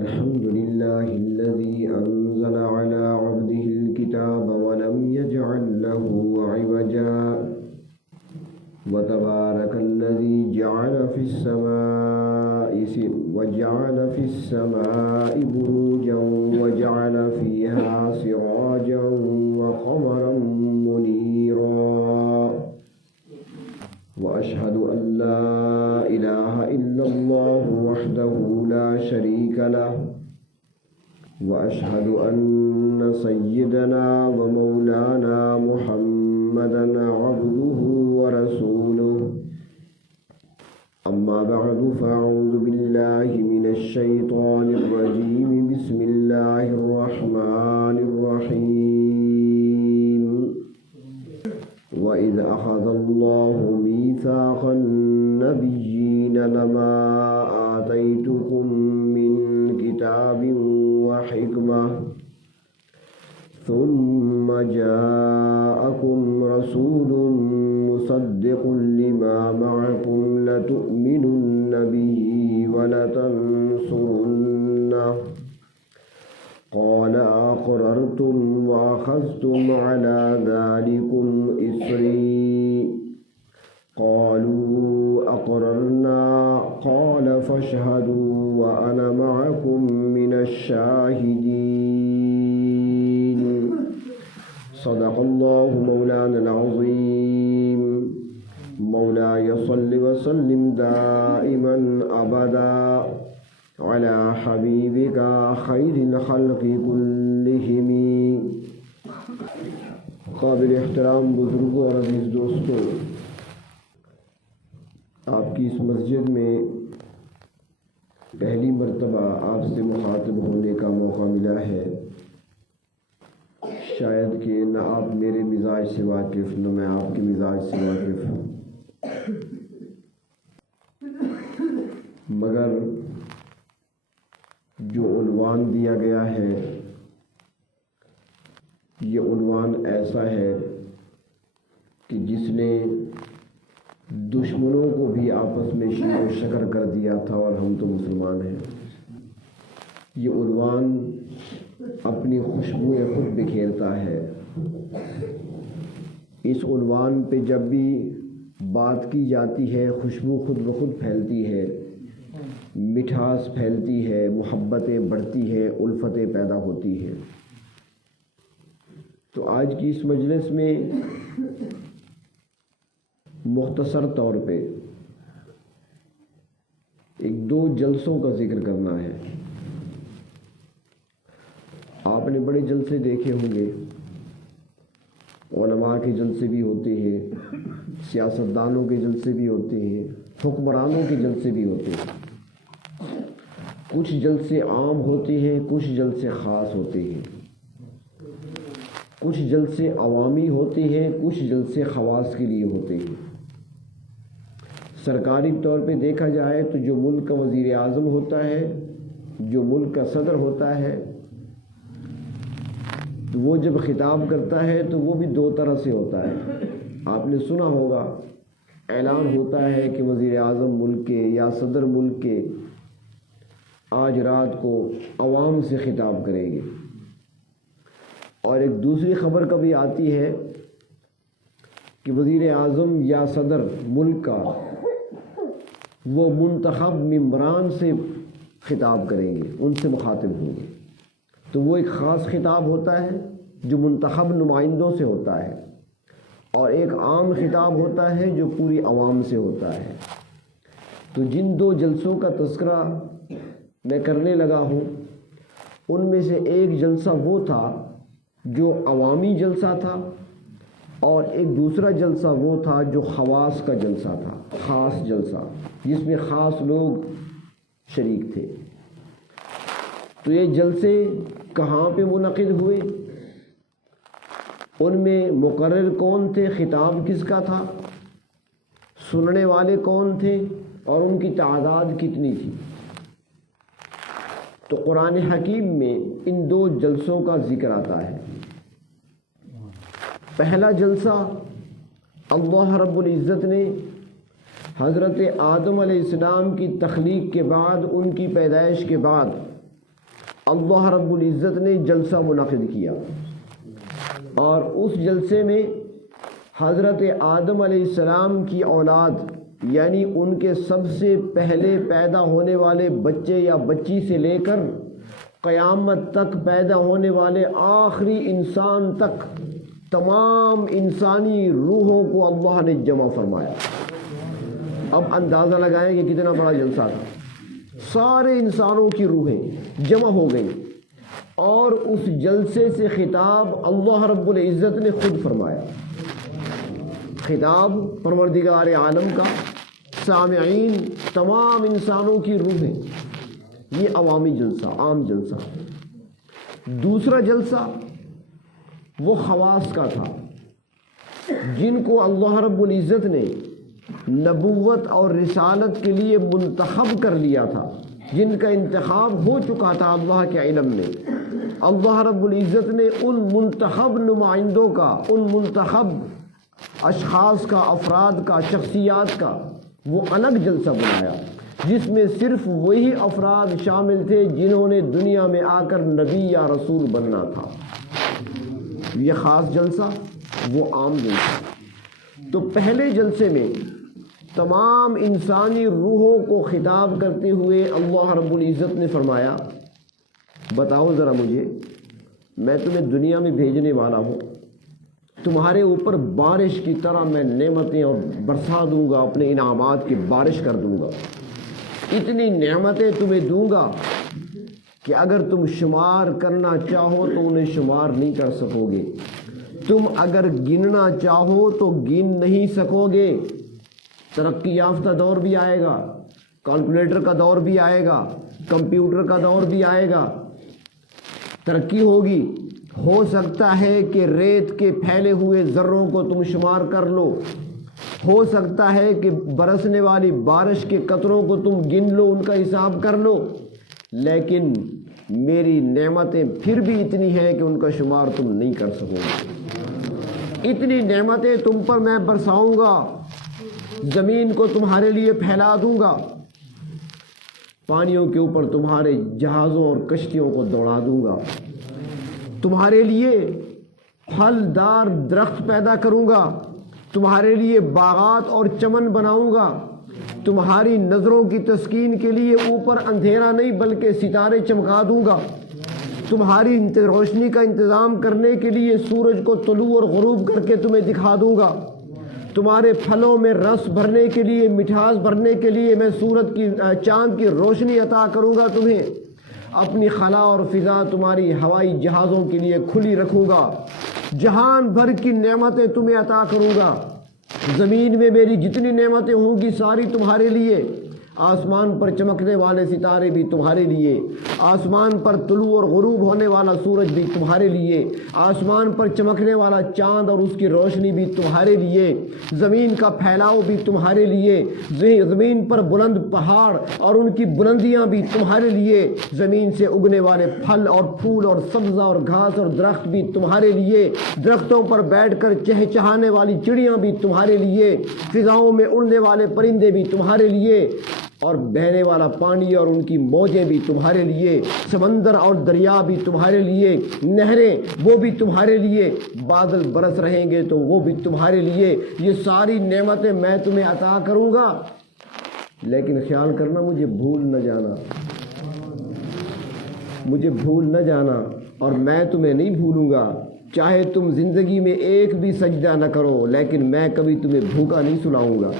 الحمد لله الذي أنزل على عبده الكتاب ولم يجعل له عوجا وتبارك الذي جعل في السماء بروجا وجعل فيها سراجا وقمرا منيرا وأشهد أن لا إله إلا الله وحده لا شريك له وأشهد أن سيدنا ومولانا محمدا عبده ورسوله أما بعد فأعوذ بالله من الشيطان الرجيم بسم الله الرحمن الرحيم وإذ أخذ الله ميثاق النبيين لما آتيتكم من كتاب وحكمة ثم جاءكم رسول مصدق لما معكم لتؤمنن به ولتنصرنه قال أقررتم وأخذتم على ذلكم إصري قالوا أقررنا قال فاشهدوا وأنا معكم من الشاهدين صدق الله مولانا العظيم مولاي صل وسلم دائما أبدا على حبيبك خير الخلق كلهم. قابل احترام بزرگوں اور عزیز دوستوں، آپ کی اس مسجد میں پہلی مرتبہ آپ سے مخاطب ہونے کا موقع ملا ہے. شاید کہ نہ آپ میرے مزاج سے واقف نہ میں آپ کے مزاج سے واقف ہوں، مگر جو عنوان دیا گیا ہے یہ عنوان ایسا ہے کہ جس نے دشمنوں کو بھی آپس میں شیر و شکر کر دیا تھا، اور ہم تو مسلمان ہیں. یہ عنوان اپنی خوشبوئیں خود بکھیرتا ہے. اس عنوان پہ جب بھی بات کی جاتی ہے خوشبو خود بخود پھیلتی ہے، مٹھاس پھیلتی ہے، محبتیں بڑھتی ہے، الفتیں پیدا ہوتی ہیں. تو آج کی اس مجلس میں مختصر طور پہ ایک دو جلسوں کا ذکر کرنا ہے. آپ نے بڑے جلسے دیکھے ہوں گے، علماء کے جلسے بھی ہوتے ہیں، سیاستدانوں کے جلسے بھی ہوتے ہیں، حکمرانوں کے جلسے بھی ہوتے ہیں. کچھ جلسے عام ہوتے ہیں، کچھ جلسے خاص ہوتے ہیں، کچھ جلسے عوامی ہوتے ہیں، کچھ جلسے خواص کے لیے ہوتے ہیں. سرکاری طور پہ دیکھا جائے تو جو ملک کا وزیر اعظم ہوتا ہے، جو ملک کا صدر ہوتا ہے، تو وہ جب خطاب کرتا ہے تو وہ بھی دو طرح سے ہوتا ہے. آپ نے سنا ہوگا اعلان ہوتا ہے کہ وزیر اعظم ملک کے یا صدر ملک کے آج رات کو عوام سے خطاب کریں گے. اور ایک دوسری خبر کبھی آتی ہے کہ وزیر اعظم یا صدر ملک کا وہ منتخب ممبران سے خطاب کریں گے، ان سے مخاطب ہوں گے. تو وہ ایک خاص خطاب ہوتا ہے جو منتخب نمائندوں سے ہوتا ہے، اور ایک عام خطاب ہوتا ہے جو پوری عوام سے ہوتا ہے. تو جن دو جلسوں کا تذکرہ میں کرنے لگا ہوں ان میں سے ایک جلسہ وہ تھا جو عوامی جلسہ تھا، اور ایک دوسرا جلسہ وہ تھا جو خواص کا جلسہ تھا، خاص جلسہ جس میں خاص لوگ شریک تھے. تو یہ جلسے کہاں پہ منعقد ہوئے، ان میں مقرر کون تھے، خطاب کس کا تھا، سننے والے کون تھے، اور ان کی تعداد کتنی تھی. تو قرآن حکیم میں ان دو جلسوں کا ذکر آتا ہے. پہلا جلسہ اللہ رب العزت نے حضرت آدم علیہ السلام کی تخلیق کے بعد، ان کی پیدائش کے بعد اللہ رب العزت نے جلسہ منعقد کیا، اور اس جلسے میں حضرت آدم علیہ السلام کی اولاد یعنی ان کے سب سے پہلے پیدا ہونے والے بچے یا بچی سے لے کر قیامت تک پیدا ہونے والے آخری انسان تک تمام انسانی روحوں کو اللہ نے جمع فرمایا۔ اب اندازہ لگائیں کہ کتنا بڑا جلسہ تھا۔ سارے انسانوں کی روحیں جمع ہو گئیں، اور اس جلسے سے خطاب اللہ رب العزت نے خود فرمایا۔ خطاب پروردگار عالم کا، سامعین تمام انسانوں کی روحیں، یہ عوامی جلسہ، عام جلسہ۔ دوسرا جلسہ وہ خواص کا تھا، جن کو اللہ رب العزت نے نبوت اور رسالت کے لیے منتخب کر لیا تھا، جن کا انتخاب ہو چکا تھا اللہ کے علم میں۔ اللہ رب العزت نے ان منتخب نمائندوں کا، ان منتخب اشخاص کا، افراد کا، شخصیات کا وہ الگ جلسہ بنایا، جس میں صرف وہی افراد شامل تھے جنہوں نے دنیا میں آ کر نبی یا رسول بننا تھا۔ یہ خاص جلسہ، وہ عام جلسہ۔ تو پہلے جلسے میں تمام انسانی روحوں کو خطاب کرتے ہوئے اللہ رب العزت نے فرمایا، بتاؤ ذرا مجھے، میں تمہیں دنیا میں بھیجنے والا ہوں، تمہارے اوپر بارش کی طرح میں نعمتیں اور برسا دوں گا، اپنے انعامات کی بارش کر دوں گا، اتنی نعمتیں تمہیں دوں گا کہ اگر تم شمار کرنا چاہو تو انہیں شمار نہیں کر سکو گے، تم اگر گننا چاہو تو گن نہیں سکو گے۔ ترقی یافتہ دور بھی آئے گا، کیلکولیٹر کا دور بھی آئے گا، کمپیوٹر کا دور بھی آئے گا، ترقی ہوگی۔ ہو سکتا ہے کہ ریت کے پھیلے ہوئے ذروں کو تم شمار کر لو، ہو سکتا ہے کہ برسنے والی بارش کے قطروں کو تم گن لو، ان کا حساب کر لو، لیکن میری نعمتیں پھر بھی اتنی ہیں کہ ان کا شمار تم نہیں کر سکو گے۔ اتنی نعمتیں تم پر میں برساؤں گا، زمین کو تمہارے لیے پھیلا دوں گا، پانیوں کے اوپر تمہارے جہازوں اور کشتیوں کو دوڑا دوں گا، تمہارے لیے پھلدار درخت پیدا کروں گا، تمہارے لیے باغات اور چمن بناؤں گا، تمہاری نظروں کی تسکین کے لیے اوپر اندھیرا نہیں بلکہ ستارے چمکا دوں گا، تمہاری روشنی کا انتظام کرنے کے لیے سورج کو طلوع اور غروب کر کے تمہیں دکھا دوں گا، تمہارے پھلوں میں رس بھرنے کے لیے، مٹھاس بھرنے کے لیے میں سورج کی چاند کی روشنی عطا کروں گا تمہیں، اپنی خلا اور فضا تمہاری ہوائی جہازوں کے لیے کھلی رکھوں گا، جہان بھر کی نعمتیں تمہیں عطا کروں گا، زمین میں میری جتنی نعمتیں ہوں گی ساری تمہارے لیے، آسمان پر چمکنے والے ستارے بھی تمہارے لیے، آسمان پر طلوع اور غروب ہونے والا سورج بھی تمہارے لیے، آسمان پر چمکنے والا چاند اور اس کی روشنی بھی تمہارے لیے، زمین کا پھیلاؤ بھی تمہارے لیے، زمین پر بلند پہاڑ اور ان کی بلندیاں بھی تمہارے لیے، زمین سے اگنے والے پھل اور پھول اور سبزہ اور گھاس اور درخت بھی تمہارے لیے، درختوں پر بیٹھ کر چہچہانے والی چڑیاں بھی تمہارے لیے، فضاؤں میں اڑنے والے پرندے بھی تمہارے لیے، اور بہنے والا پانی اور ان کی موجیں بھی تمہارے لیے، سمندر اور دریا بھی تمہارے لیے، نہریں وہ بھی تمہارے لیے، بادل برس رہیں گے تو وہ بھی تمہارے لیے، یہ ساری نعمتیں میں تمہیں عطا کروں گا، لیکن خیال کرنا مجھے بھول نہ جانا، مجھے بھول نہ جانا، اور میں تمہیں نہیں بھولوں گا، چاہے تم زندگی میں ایک بھی سجدہ نہ کرو لیکن میں کبھی تمہیں بھوکا نہیں سلاؤں گا،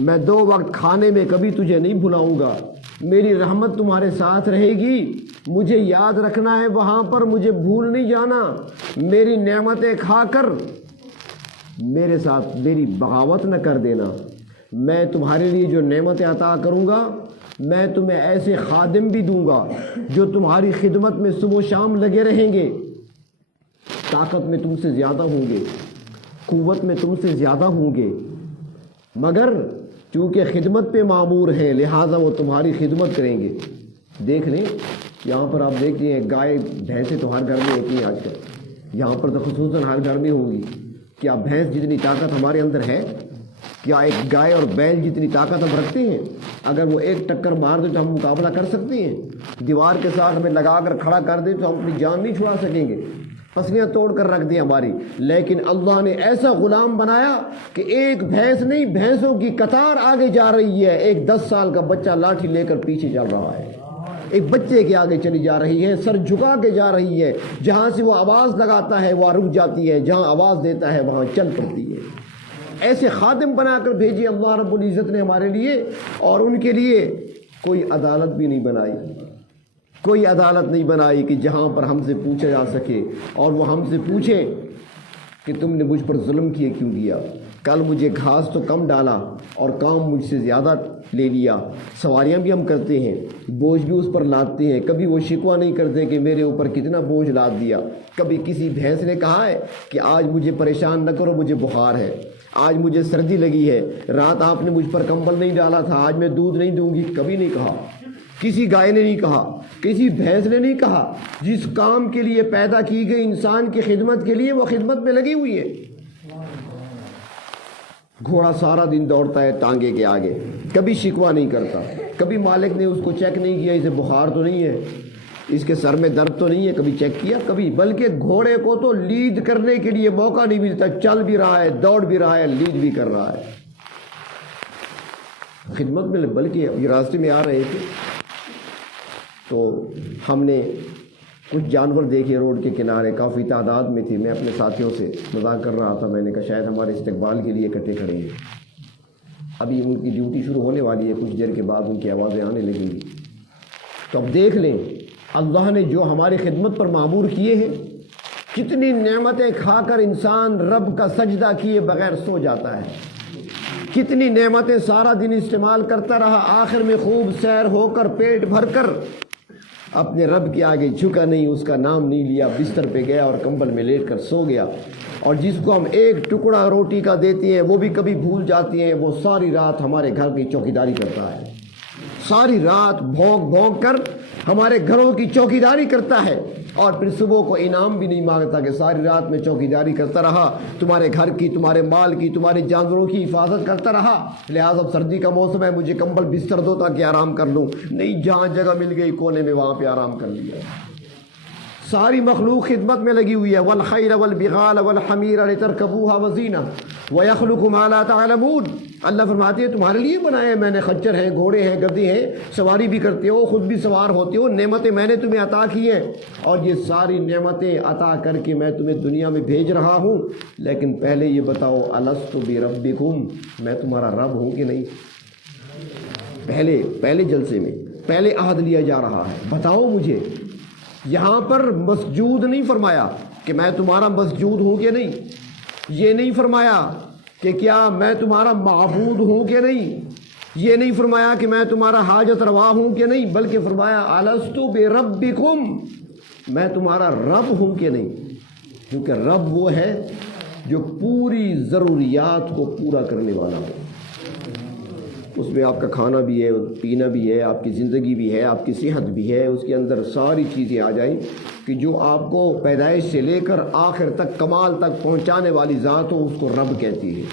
میں 2 وقت کھانے میں کبھی تجھے نہیں بھلاؤں گا، میری رحمت تمہارے ساتھ رہے گی، مجھے یاد رکھنا ہے وہاں پر، مجھے بھول نہیں جانا، میری نعمتیں کھا کر میرے ساتھ میری بغاوت نہ کر دینا، میں تمہارے لیے جو نعمتیں عطا کروں گا میں تمہیں ایسے خادم بھی دوں گا جو تمہاری خدمت میں صبح و شام لگے رہیں گے، طاقت میں تم سے زیادہ ہوں گے، قوت میں تم سے زیادہ ہوں گے، مگر چونکہ خدمت پہ معمور ہیں لہٰذا وہ تمہاری خدمت کریں گے۔ دیکھ لیں یہاں پر آپ دیکھتے ہیں گائے بھینسیں تو ہر گھر میں ہوتی ہیں آج کل، یہاں پر تو خصوصاً ہر گھر میں ہوگی، کیا بھینس جتنی طاقت ہمارے اندر ہے، کیا ایک گائے اور بیل جتنی طاقت ہم رکھتے ہیں؟ اگر وہ ایک ٹکر مار دے تو ہم مقابلہ کر سکتے ہیں؟ دیوار کے ساتھ ہمیں لگا کر کھڑا کر دیں تو ہم اپنی جان نہیں چھڑا سکیں گے، پسلیاں توڑ کر رکھ دیں ہماری، لیکن اللہ نے ایسا غلام بنایا کہ ایک بھینس نہیں، بھینسوں کی قطار آگے جا رہی ہے، ایک 10 سال کا بچہ لاٹھی لے کر پیچھے چل رہا ہے، ایک بچے کے آگے چلی جا رہی ہے، سر جھکا کے جا رہی ہے، جہاں سے وہ آواز لگاتا ہے وہ رک جاتی ہے، جہاں آواز دیتا ہے وہاں چل پڑتی ہے۔ ایسے خادم بنا کر بھیجی اللہ رب العزت نے ہمارے لیے، اور ان کے لیے کوئی عدالت بھی نہیں بنائی، کوئی عدالت نہیں بنائی کہ جہاں پر ہم سے پوچھا جا سکے اور وہ ہم سے پوچھے کہ تم نے مجھ پر ظلم کیے کیوں کیا، کل مجھے گھاس تو کم ڈالا اور کام مجھ سے زیادہ لے لیا، سواریاں بھی ہم کرتے ہیں، بوجھ بھی اس پر لادتے ہیں، کبھی وہ شکوہ نہیں کرتے کہ میرے اوپر کتنا بوجھ لاد دیا، کبھی کسی بھینس نے کہا ہے کہ آج مجھے پریشان نہ کرو مجھے بخار ہے، آج مجھے سردی لگی ہے، رات آپ نے مجھ پر کمبل نہیں ڈالا تھا، آج میں دودھ نہیں دوں گی، کبھی نہیں کہا، کسی گائے نے نہیں کہا، کسی بھینس نے نہیں کہا۔ جس کام کے لیے پیدا کی گئی انسان کی خدمت کے لیے وہ خدمت میں لگی ہوئی ہے۔ گھوڑا سارا دن دوڑتا ہے ٹانگے کے آگے، کبھی شکوہ نہیں کرتا، کبھی مالک نے اس کو چیک نہیں کیا اسے بخار تو نہیں ہے، اس کے سر میں درد تو نہیں ہے، کبھی چیک کیا کبھی، بلکہ گھوڑے کو تو لیڈ کرنے کے لیے موقع نہیں ملتا، چل بھی رہا ہے، دوڑ بھی رہا ہے، لیڈ بھی کر رہا ہے خدمت میں۔ بلکہ یہ راستے میں آ رہے تھے تو ہم نے کچھ جانور دیکھے روڈ کے کنارے، کافی تعداد میں تھے، میں اپنے ساتھیوں سے مذاق کر رہا تھا، میں نے کہا شاید ہمارے استقبال کے لیے اکٹھے کھڑے ہیں، ابھی ان کی ڈیوٹی شروع ہونے والی ہے، کچھ دیر کے بعد ان کی آوازیں آنے لگیں گی، تو اب دیکھ لیں اللہ نے جو ہماری خدمت پر معمور کیے ہیں، کتنی نعمتیں کھا کر انسان رب کا سجدہ کیے بغیر سو جاتا ہے، کتنی نعمتیں سارا دن استعمال کرتا رہا، آخر میں خوب سیر ہو کر پیٹ بھر کر اپنے رب کے آگے جھکا نہیں، اس کا نام نہیں لیا، بستر پہ گیا اور کمبل میں لیٹ کر سو گیا۔ اور جس کو ہم ایک ٹکڑا روٹی کا دیتے ہیں وہ بھی کبھی بھول جاتی ہیں، وہ ساری رات ہمارے گھر کی چوکیداری کرتا ہے، ساری رات بھونک بھونک کر ہمارے گھروں کی چوکیداری کرتا ہے، اور پھر صبح کو انعام بھی نہیں مانگتا کہ ساری رات میں چوکیداری کرتا رہا، تمہارے گھر کی، تمہارے مال کی، تمہارے جانوروں کی حفاظت کرتا رہا، لہٰذا اب سردی کا موسم ہے مجھے کمبل بستر دو تاکہ آرام کر لوں، نہیں، جہاں جگہ مل گئی کونے میں وہاں پہ آرام کر لیا۔ ساری مخلوق خدمت میں لگی ہوئی ہے، والخیل والبغال والحمیر لترکبوها وزینہ ویخلق ما لا تعلمون۔ اللہ فرماتے ہیں تمہارے لیے بنائے میں نے، خچر ہیں، گھوڑے ہیں، گدھے ہیں، سواری بھی کرتے ہو، خود بھی سوار ہوتے ہو، نعمتیں میں نے تمہیں عطا کی ہیں، اور یہ ساری نعمتیں عطا کر کے میں تمہیں دنیا میں بھیج رہا ہوں، لیکن پہلے یہ بتاؤ الست بربکم، میں تمہارا رب ہوں کہ نہیں؟ پہلے جلسے میں پہلے عہد لیا جا رہا ہے، بتاؤ مجھے۔ یہاں پر مسجود نہیں فرمایا کہ میں تمہارا مسجود ہوں کہ نہیں، یہ نہیں فرمایا کہ کیا میں تمہارا معبود ہوں کہ نہیں، یہ نہیں فرمایا کہ میں تمہارا حاجت روا ہوں کہ نہیں، بلکہ فرمایا الست بربکم، میں تمہارا رب ہوں کہ نہیں، کیونکہ رب وہ ہے جو پوری ضروریات کو پورا کرنے والا ہو، اس میں آپ کا کھانا بھی ہے، پینا بھی ہے، آپ کی زندگی بھی ہے، آپ کی صحت بھی ہے، اس کے اندر ساری چیزیں آ جائیں کہ جو آپ کو پیدائش سے لے کر آخر تک کمال تک پہنچانے والی ذات ہو، اس کو رب کہتی ہے۔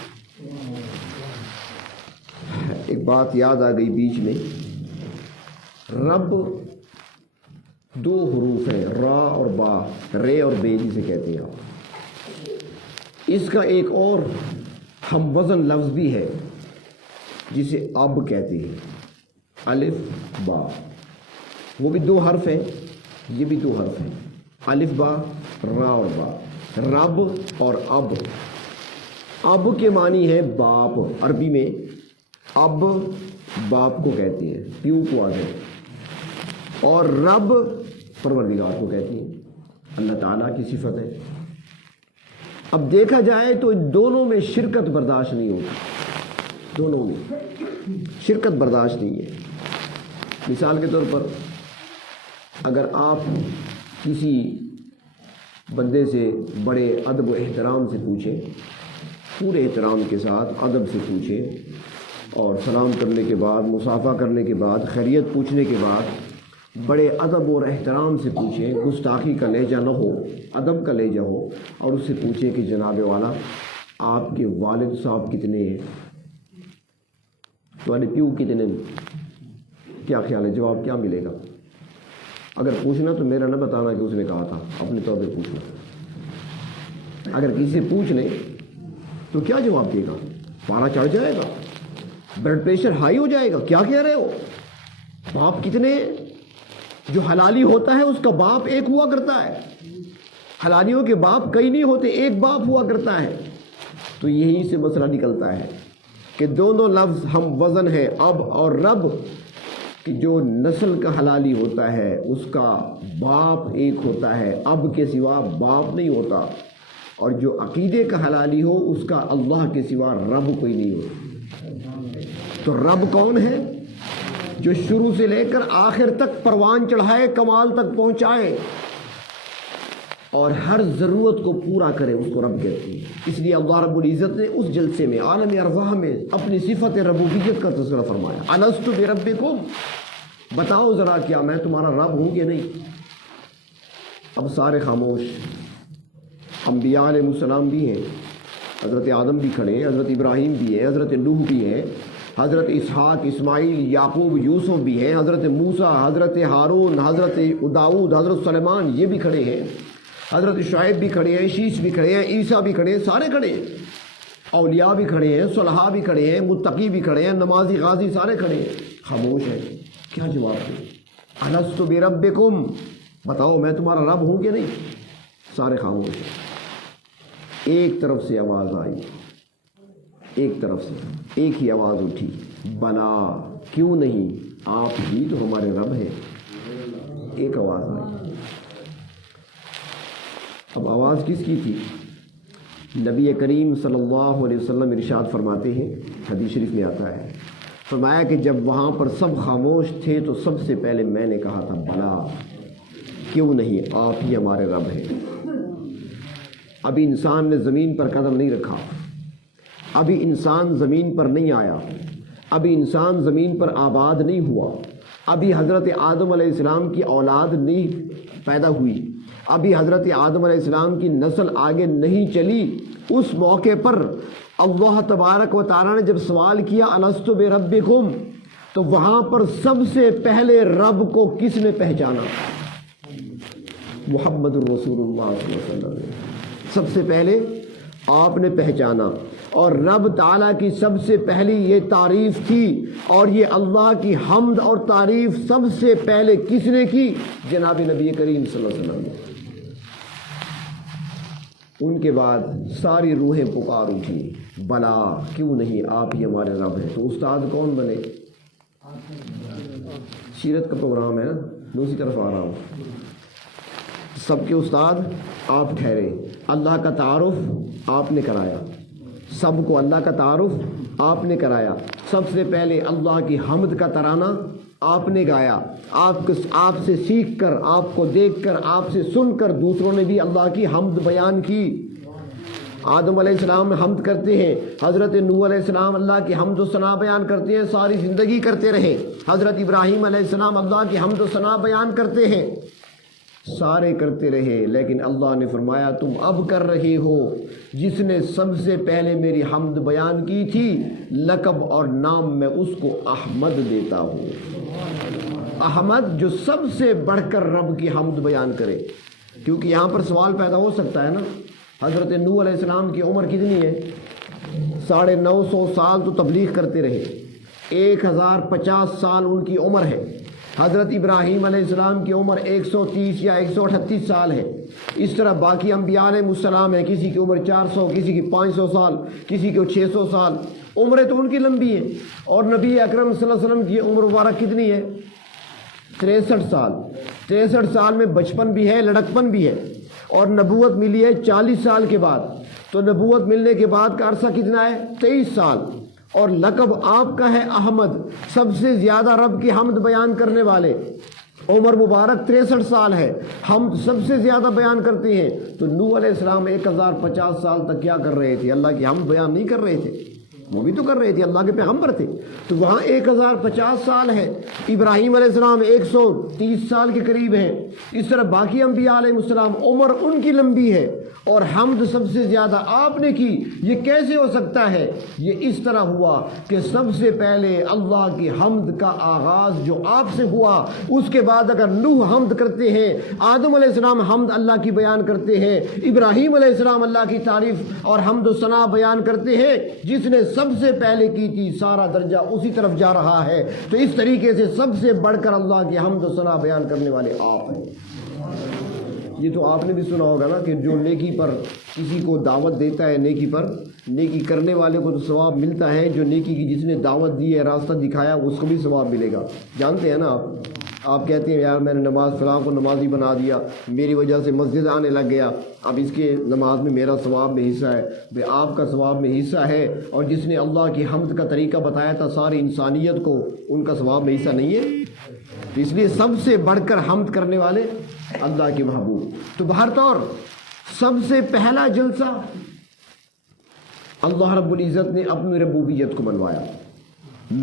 ایک بات یاد آ گئی بیچ میں، رب 2 حروف ہیں، را اور با، رے اور بے جسے کہتے ہیں آپ، اس کا ایک اور ہم وزن لفظ بھی ہے جسے اب کہتے ہیں، الف با، وہ بھی 2 حرف ہیں، یہ بھی 2 حرف ہیں، الف با، را اور با، رب اور اب۔ اب کے معنی ہے باپ، عربی میں اب باپ کو کہتے ہیں، پیو کو آگے، اور رب پروردگار کو کہتے ہیں، اللہ تعالیٰ کی صفت ہے۔ اب دیکھا جائے تو ان دونوں میں شرکت برداشت نہیں ہوتی، دونوں میں شرکت برداشت نہیں ہے۔ مثال کے طور پر اگر آپ کسی بندے سے بڑے ادب و احترام سے پوچھیں، پورے احترام کے ساتھ ادب سے پوچھیں، اور سلام کرنے کے بعد، مصافحہ کرنے کے بعد، خیریت پوچھنے کے بعد بڑے ادب اور احترام سے پوچھیں، گستاخی کا لہجہ نہ ہو، ادب کا لہجہ ہو، اور اس سے پوچھیں کہ جناب والا آپ کے والد صاحب کتنے ہیں، تمہارے پیو کتنے ہیں، کیا خیال ہے، جواب کیا ملے گا؟ اگر پوچھنا تو میرا نہ بتانا کہ اس نے کہا تھا، اپنے طور پہ پوچھنا۔ اگر کسی سے پوچھ لیں تو کیا جواب دے گا؟ پارا چڑھ جائے گا، بلڈ پریشر ہائی ہو جائے گا، کیا کہہ رہے ہو؟ باپ کتنے؟ جو حلالی ہوتا ہے اس کا باپ ایک ہوا کرتا ہے، حلالیوں کے باپ کئی نہیں ہوتے، ایک باپ ہوا کرتا ہے۔ تو یہی سے مسئلہ نکلتا ہے کہ دونوں لفظ ہم وزن ہے، اب اور رب، کہ جو نسل کا حلالی ہوتا ہے اس کا باپ ایک ہوتا ہے، اب کے سوا باپ نہیں ہوتا، اور جو عقیدے کا حلالی ہو اس کا اللہ کے سوا رب کوئی نہیں ہوتا۔ تو رب کون ہے؟ جو شروع سے لے کر آخر تک پروان چڑھائے، کمال تک پہنچائے اور ہر ضرورت کو پورا کرے، اس کو رب کہتے ہیں۔ اس لیے اللہ رب العزت نے اس جلسے میں عالم ارواح میں اپنی صفت ربوبیت کا تذکرہ فرمایا، الستُ بربکم، بتاؤ ذرا کیا میں تمہارا رب ہوں کہ نہیں؟ اب سارے خاموش۔ انبیاء علیہ السلام بھی ہیں، حضرت آدم بھی کھڑے ہیں، حضرت ابراہیم بھی ہیں، حضرت نوح بھی ہیں، حضرت اسحاق، اسماعیل، یعقوب، یوسف بھی ہیں، حضرت موسیٰ، حضرت ہارون، حضرت داؤد، حضرت سلیمان، یہ بھی کھڑے ہیں، حضرت شعیب بھی کھڑے ہیں، شیش بھی کھڑے ہیں، عیسیٰ بھی کھڑے ہیں، سارے کھڑے ہیں، اولیاء بھی کھڑے ہیں، صلحاء بھی کھڑے ہیں، متقی بھی کھڑے ہیں، نمازی غازی سارے کھڑے ہیں۔ خاموش ہیں، کیا جواب دیں؟ الستُ بربکم، بتاؤ میں تمہارا رب ہوں کہ نہیں؟ سارے خاموش ہیں۔ ایک طرف سے آواز آئی، ایک طرف سے ایک ہی آواز اٹھی، بلا، کیوں نہیں، آپ ہی تو ہمارے رب ہیں۔ ایک آواز آئی۔ اب آواز کس کی تھی؟ نبی کریم صلی اللہ علیہ وسلم ارشاد فرماتے ہیں، حدیث شریف میں آتا ہے، فرمایا کہ جب وہاں پر سب خاموش تھے تو سب سے پہلے میں نے کہا تھا، بلا، کیوں نہیں، آپ ہی ہمارے رب ہیں۔ ابھی انسان نے زمین پر قدم نہیں رکھا، ابھی انسان زمین پر نہیں آیا، ابھی انسان زمین پر آباد نہیں ہوا، ابھی حضرت آدم علیہ السلام کی اولاد نہیں پیدا ہوئی، ابھی حضرت آدم علیہ السلام کی نسل آگے نہیں چلی۔ اس موقع پر اللہ تبارک و تعالیٰ نے جب سوال کیا الستُ بربکم، تو وہاں پر سب سے پہلے رب کو کس نے پہچانا؟ محمد الرسول اللہ صلی اللہ علیہ وسلم سب سے پہلے آپ نے پہچانا، اور رب تعالیٰ کی سب سے پہلی یہ تعریف تھی، اور یہ اللہ کی حمد اور تعریف سب سے پہلے کس نے کی؟ جناب نبی کریم صلی اللہ علیہ وسلم نے۔ ان کے بعد ساری روحیں پکار اٹھی، بلا، کیوں نہیں، آپ ہی ہمارے رب ہیں۔ تو استاد کون بنے؟ سیرت کا پروگرام ہے نا، میں اسی طرف آ رہا ہوں۔ سب کے استاد آپ ٹھہرے، اللہ کا تعارف آپ نے کرایا، سب کو اللہ کا تعارف آپ نے کرایا، سب سے پہلے اللہ کی حمد کا ترانہ آپ نے گایا، آپ سے سیکھ کر، آپ کو دیکھ کر، آپ سے سن کر دوسروں نے بھی اللہ کی حمد بیان کی۔ آدم علیہ السلام حمد کرتے ہیں، حضرت نوح علیہ السلام اللہ کی حمد و ثنا بیان کرتے ہیں، ساری زندگی کرتے رہے، حضرت ابراہیم علیہ السلام اللہ کی حمد و ثنا بیان کرتے ہیں، سارے کرتے رہے، لیکن اللہ نے فرمایا تم اب کر رہے ہو، جس نے سب سے پہلے میری حمد بیان کی تھی، لقب اور نام میں اس کو احمد دیتا ہوں۔ احمد، جو سب سے بڑھ کر رب کی حمد بیان کرے۔ کیونکہ یہاں پر سوال پیدا ہو سکتا ہے نا، حضرت نوح علیہ السلام کی عمر کتنی ہے؟ 950 سال تو تبلیغ کرتے رہے، 1050 سال ان کی عمر ہے۔ حضرت ابراہیم علیہ السلام کی عمر 130 یا 138 سال ہے۔ اس طرح باقی انبیاء علیہ السلام ہے، کسی کی عمر 400، کسی کی 500 سال، کسی کی 600 سال، عمریں تو ان کی لمبی ہیں۔ اور نبی اکرم صلی اللہ علیہ وسلم کی عمر مبارک کتنی ہے؟ 63 سال۔ 63 سال میں بچپن بھی ہے، لڑکپن بھی ہے، اور نبوت ملی ہے 40 سال کے بعد، تو نبوت ملنے کے بعد کا عرصہ کتنا ہے؟ 23 سال۔ اور لقب آپ کا ہے احمد، سب سے زیادہ رب کی حمد بیان کرنے والے۔ عمر مبارک 63 سال ہے، ہم سب سے زیادہ بیان کرتے ہیں۔ تو نوح علیہ السلام 1050 سال تک کیا کر رہے تھے؟ اللہ کی حمد بیان نہیں کر رہے تھے، وہ بھی تو کر رہے تھے، اللہ کے پیغمبر تھے۔ تو وہاں 1050 سال ہے، ابراہیم علیہ السلام 130 سال کے قریب ہیں۔ اس طرح باقی انبیاء علیہ السلام عمر ان کی لمبی ہے، اور حمد سب سے زیادہ آپ نے کی، یہ کیسے ہو سکتا ہے؟ یہ اس طرح ہوا کہ سب سے پہلے اللہ کی حمد کا آغاز جو آپ سے ہوا، اس کے بعد اگر نوح حمد کرتے ہیں، آدم علیہ السلام حمد اللہ کی بیان کرتے ہیں، ابراہیم علیہ السلام اللہ کی تعریف اور حمد و ثنا بیان کرتے ہیں، جس نے سب سے پہلے کی تھی سارا درجہ اسی طرف جا رہا ہے۔ تو اس طریقے سے سب سے بڑھ کر اللہ کی حمد و ثنا بیان کرنے والے آپ ہیں۔ یہ تو آپ نے بھی سنا ہوگا نا کہ جو نیکی پر کسی کو دعوت دیتا ہے، نیکی پر نیکی کرنے والے کو تو ثواب ملتا ہے، جو نیکی کی جس نے دعوت دی ہے، راستہ دکھایا، اس کو بھی ثواب ملے گا۔ جانتے ہیں نا آپ کہتے ہیں یار میں نے نماز فلاں کو نمازی بنا دیا، میری وجہ سے مسجد آنے لگ گیا، اب اس کے نماز میں میرا ثواب میں حصہ ہے۔ بھئی آپ کا ثواب میں حصہ ہے، اور جس نے اللہ کی حمد کا طریقہ بتایا تھا ساری انسانیت کو، ان کا ثواب میں حصہ نہیں ہے؟ اس لیے سب سے بڑھ کر حمد کرنے والے اللہ کے محبوب۔ تو بہر طور سب سے پہلا جلسہ اللہ رب العزت نے اپنی ربوبیت کو منوایا،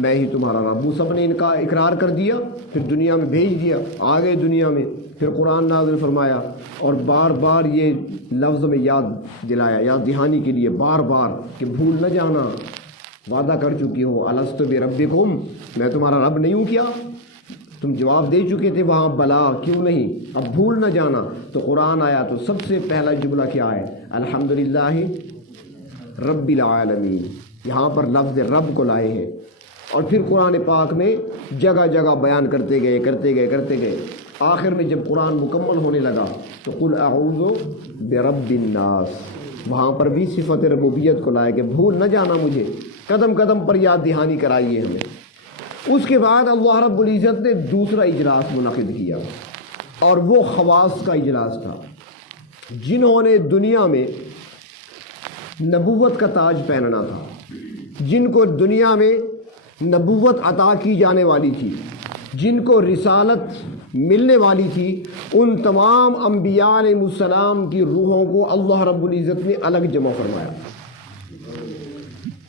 میں ہی تمہارا رب ہوں۔ سب نے ان کا اقرار کر دیا، پھر دنیا میں بھیج دیا، آ گئے دنیا میں، پھر قرآن نازل فرمایا، اور بار بار یہ لفظ میں یاد دلایا، یاد دہانی کے لیے بار بار کہ بھول نہ جانا، وعدہ کر چکی ہو الست بربکم، میں تمہارا رب نہیں ہوں کیا؟ تم جواب دے چکے تھے وہاں بلا، کیوں نہیں؟ اب بھول نہ جانا۔ تو قرآن آیا تو سب سے پہلا جملہ کیا ہے؟ الحمدللہ رب العالمین، یہاں پر لفظ رب کو لائے ہیں، اور پھر قرآن پاک میں جگہ جگہ بیان کرتے گئے۔ آخر میں جب قرآن مکمل ہونے لگا تو قل اعوذ برب الناس، وہاں پر بھی صفت ربوبیت کو لائے کہ بھول نہ جانا مجھے، قدم قدم پر یاد دہانی کرائیے ہمیں۔ اس کے بعد اللہ رب العزت نے دوسرا اجلاس منعقد کیا، اور وہ خواص کا اجلاس تھا، جنہوں نے دنیا میں نبوت کا تاج پہننا تھا، جن کو دنیا میں نبوت عطا کی جانے والی تھی، جن کو رسالت ملنے والی تھی، ان تمام انبیاء علیہ السلام کی روحوں کو اللہ رب العزت نے الگ جمع فرمایا،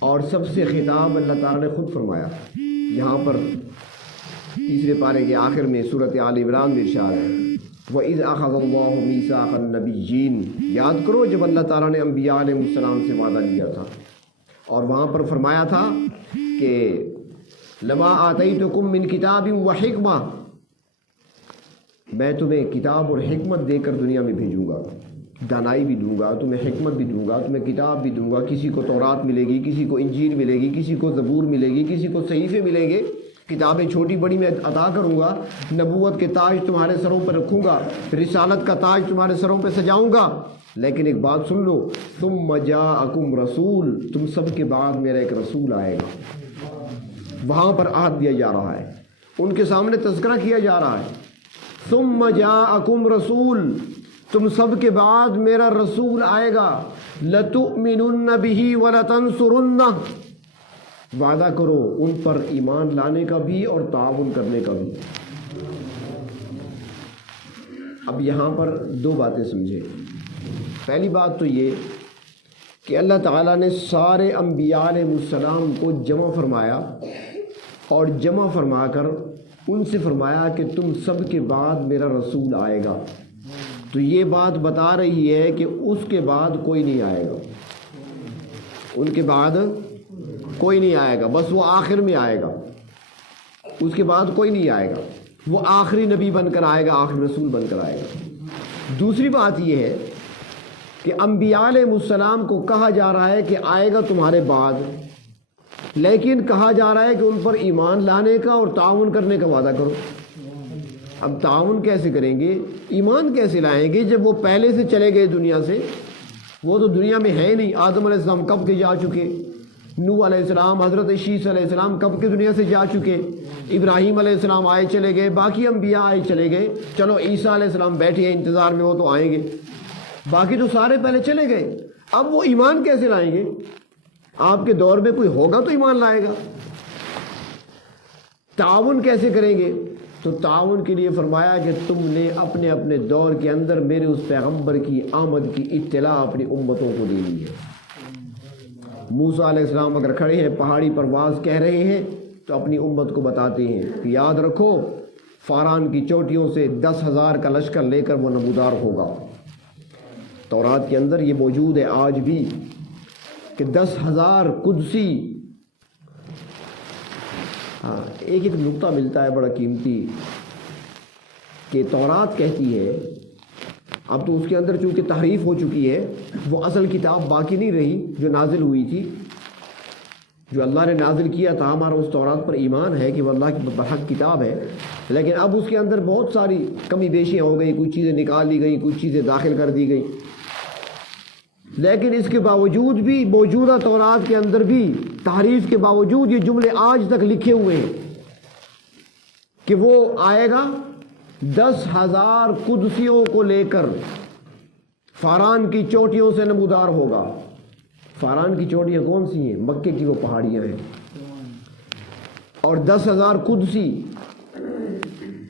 اور سب سے خطاب اللہ تعالیٰ نے خود فرمایا۔ یہاں پر تیسرے پارے کے آخر میں سورۃ آل عمران میں ارشاد ہے وَإِذْ أَخَذَ اللَّهُ مِيثَاقَ النَّبِيِّينَ، یاد کرو جب اللہ تعالیٰ نے انبیاء علیہ السلام سے وعدہ لیا تھا، اور وہاں پر فرمایا تھا کہ لَمَا آتَيْتُكُم مِّن كِتَابٍ وَحِكْمَةٍ، میں تمہیں کتاب اور حکمت دے کر دنیا میں بھیجوں گا، دانائی بھی دوں گا، تمہیں حکمت بھی دوں گا، تمہیں کتاب بھی دوں گا، کسی کو تورات ملے گی، کسی کو انجیل ملے گی، کسی کو زبور ملے گی، کسی کو صحیفے ملیں گے، کتابیں چھوٹی بڑی میں عطا کروں گا، نبوت کے تاج تمہارے سروں پر رکھوں گا، رسالت کا تاج تمہارے سروں پہ سجاؤں گا۔ لیکن ایک بات سن لو، ثم جاءکم رسول، تم سب کے بعد میرا ایک رسول آئے گا۔ وہاں پر عہد دیا جا رہا ہے، ان کے سامنے تذکرہ کیا جا رہا ہے، ثم جاءکم رسول، تم سب کے بعد میرا رسول آئے گا، لَتُؤْمِنُنَّ بِهِ وَلَتَنْصُرُنَّهُ، وعدہ کرو ان پر ایمان لانے کا بھی اور تعاون کرنے کا بھی۔ اب یہاں پر دو باتیں سمجھے۔ پہلی بات تو یہ کہ اللہ تعالیٰ نے سارے انبیاء علیہ السلام کو جمع فرمایا، اور جمع فرما کر ان سے فرمایا کہ تم سب کے بعد میرا رسول آئے گا۔ تو یہ بات بتا رہی ہے کہ اس کے بعد کوئی نہیں آئے گا، ان کے بعد کوئی نہیں آئے گا، بس وہ آخر میں آئے گا، اس کے بعد کوئی نہیں آئے گا، وہ آخری نبی بن کر آئے گا، آخری رسول بن کر آئے گا۔ دوسری بات یہ ہے کہ انبیاء علیہ السلام کو کہا جا رہا ہے کہ آئے گا تمہارے بعد، لیکن کہا جا رہا ہے کہ ان پر ایمان لانے کا اور تعاون کرنے کا وعدہ کرو۔ اب تعاون کیسے کریں گے، ایمان کیسے لائیں گے جب وہ پہلے سے چلے گئے دنیا سے؟ وہ تو دنیا میں ہے نہیں۔ آدم علیہ السلام کب کے جا چکے، نوح علیہ السلام، حضرت شیس علیہ السلام کب کے دنیا سے جا چکے، ابراہیم علیہ السلام آئے چلے گئے، باقی انبیاء آئے چلے گئے، چلو عیسیٰ علیہ السلام بیٹھے ہیں انتظار میں، وہ تو آئیں گے، باقی تو سارے پہلے چلے گئے۔ اب وہ ایمان کیسے لائیں گے؟ آپ کے دور میں کوئی ہوگا تو ایمان لائے گا۔ تعاون کیسے کریں گے؟ تو تعاون کے لیے فرمایا کہ تم نے اپنے اپنے دور کے اندر میرے اس پیغمبر کی آمد کی اطلاع اپنی امتوں کو دینی ہے۔ موسیٰ علیہ السلام اگر کھڑے ہیں پہاڑی پر واز کہہ رہے ہیں تو اپنی امت کو بتاتے ہیں کہ یاد رکھو فاران کی چوٹیوں سے 10,000 کا لشکر لے کر وہ نمودار ہوگا۔ تورات کے اندر یہ موجود ہے آج بھی کہ 10,000 قدسی. ہاں ایک نقطہ ملتا ہے بڑا قیمتی کہ تورات کہتی ہے، اب تو اس کے اندر چونکہ تحریف ہو چکی ہے، وہ اصل کتاب باقی نہیں رہی جو نازل ہوئی تھی، جو اللہ نے نازل کیا تھا. ہمارا اس تورات پر ایمان ہے کہ وہ اللہ کی برحق کتاب ہے، لیکن اب اس کے اندر بہت ساری کمی بیشیاں ہو گئی، کچھ چیزیں نکال دی گئی، کچھ چیزیں داخل کر دی گئی. لیکن اس کے باوجود بھی موجودہ تورات کے اندر بھی تحریف کے باوجود یہ جملے آج تک لکھے ہوئے ہیں کہ وہ آئے گا 10,000 قدسیوں کو لے کر فاران کی چوٹیوں سے نمودار ہوگا. فاران کی چوٹیاں کون سی ہیں؟ مکے کی وہ پہاڑیاں ہیں. اور 10,000 قدسی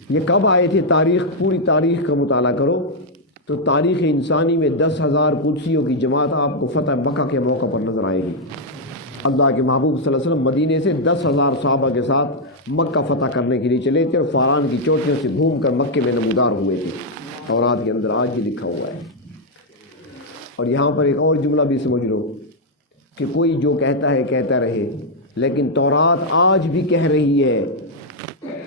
یہ کب آئے تھے؟ تاریخ، پوری تاریخ کا مطالعہ کرو تو تاریخ انسانی میں 10,000 قدسیوں کی جماعت آپ کو فتح مکہ کے موقع پر نظر آئے گی. اللہ کے محبوب صلی اللہ علیہ وسلم مدینے سے 10,000 صحابہ کے ساتھ مکہ فتح کرنے کے لیے چلے تھے اور فاران کی چوٹیوں سے گھوم کر مکے میں نمودار ہوئے تھے. تورات کے اندر آج بھی لکھا ہوا ہے. اور یہاں پر ایک اور جملہ بھی سمجھ لو کہ کوئی جو کہتا ہے کہتا رہے، لیکن تورات آج بھی کہہ رہی ہے،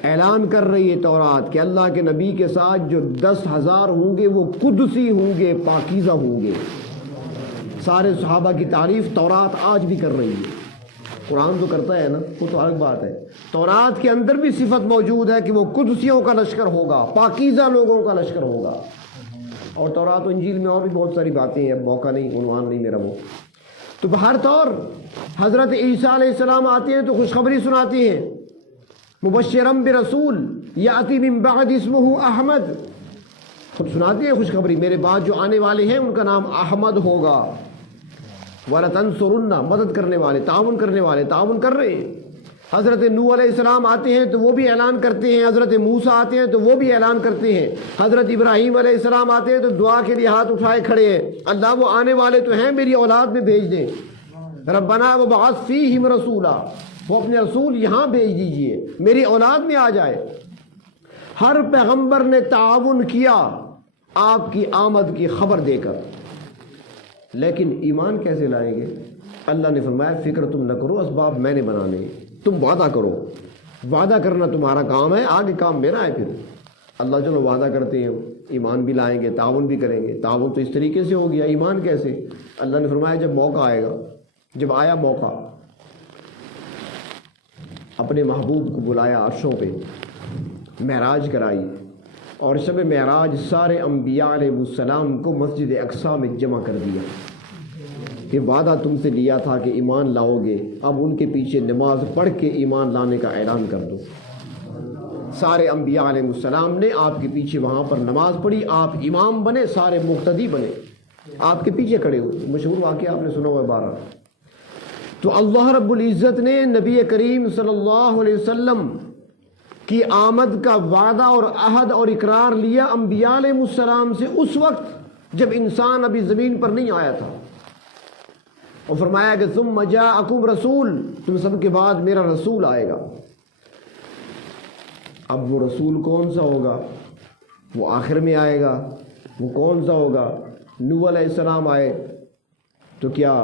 اعلان کر رہی ہے تورات کہ اللہ کے نبی کے ساتھ جو 10,000 ہوں گے وہ قدسی ہوں گے، پاکیزہ ہوں گے. سارے صحابہ کی تعریف تورات آج بھی کر رہی ہے. قرآن تو کرتا ہے نا، وہ تو الگ بات ہے. تورات کے اندر بھی صفت موجود ہے کہ وہ قدسیوں کا لشکر ہوگا، پاکیزہ لوگوں کا لشکر ہوگا. اور تورات و انجیل میں اور بھی بہت ساری باتیں ہیں، موقع نہیں، عنوان نہیں میرا وہ. تو بہر طور حضرت عیسیٰ علیہ السلام آتے ہیں تو خوشخبری سناتے ہیں، مبشرم برسول یاتی من بعد اسمہ احمد. خود سناتے ہیں خوشخبری، میرے بعد جو آنے والے ہیں ان کا نام احمد ہوگا. وَلَتَنْصُرُنَّ، مدد کرنے والے، تعاون کرنے والے، تعاون کر رہے ہیں. حضرت نوح علیہ السلام آتے ہیں تو وہ بھی اعلان کرتے ہیں، حضرت موسیٰ آتے ہیں تو وہ بھی اعلان کرتے ہیں، حضرت ابراہیم علیہ السلام آتے ہیں تو دعا کے لیے ہاتھ اٹھائے کھڑے ہیں، اللہ وہ آنے والے تو ہیں، میری اولاد میں بھیج دیں. ربنا وبعث فیہم رسولا، وہ اپنے رسول یہاں بھیج دیجئے، میری اولاد میں آ جائے. ہر پیغمبر نے تعاون کیا آپ کی آمد کی خبر دے کر. لیکن ایمان کیسے لائیں گے؟ اللہ نے فرمایا فکر تم نہ کرو، اسباب میں نے بنانے، تم وعدہ کرو. وعدہ کرنا تمہارا کام ہے، آگے کام میرا ہے. پھر اللہ چلو وعدہ کرتے ہیں، ایمان بھی لائیں گے، تعاون بھی کریں گے. تعاون تو اس طریقے سے ہو گیا، ایمان کیسے؟ اللہ نے فرمایا جب موقع آئے گا، جب آیا موقع، اپنے محبوب کو بلایا عرشوں پہ، معراج کرائی، اور شب معراج سارے انبیاء علیہ السلام کو مسجد اقصیٰ میں جمع کر دیا کہ وعدہ تم سے لیا تھا کہ ایمان لاؤ گے، اب ان کے پیچھے نماز پڑھ کے ایمان لانے کا اعلان کر دو. سارے انبیاء علیہ السلام نے آپ کے پیچھے وہاں پر نماز پڑھی، آپ امام بنے، سارے مقتدی بنے، آپ کے پیچھے کھڑے ہوئے. مشہور واقعہ آپ نے سنا ہوا 12. تو اللہ رب العزت نے نبی کریم صلی اللہ علیہ وسلم کی آمد کا وعدہ اور عہد اور اقرار لیا انبیاء علیہ السلام سے اس وقت جب انسان ابھی زمین پر نہیں آیا تھا، اور فرمایا کہ ثم جاءکم رسول، تم سب کے بعد میرا رسول آئے گا. اب وہ رسول کون سا ہوگا؟ وہ آخر میں آئے گا. وہ کون سا ہوگا؟ نوح علیہ السلام آئے تو کیا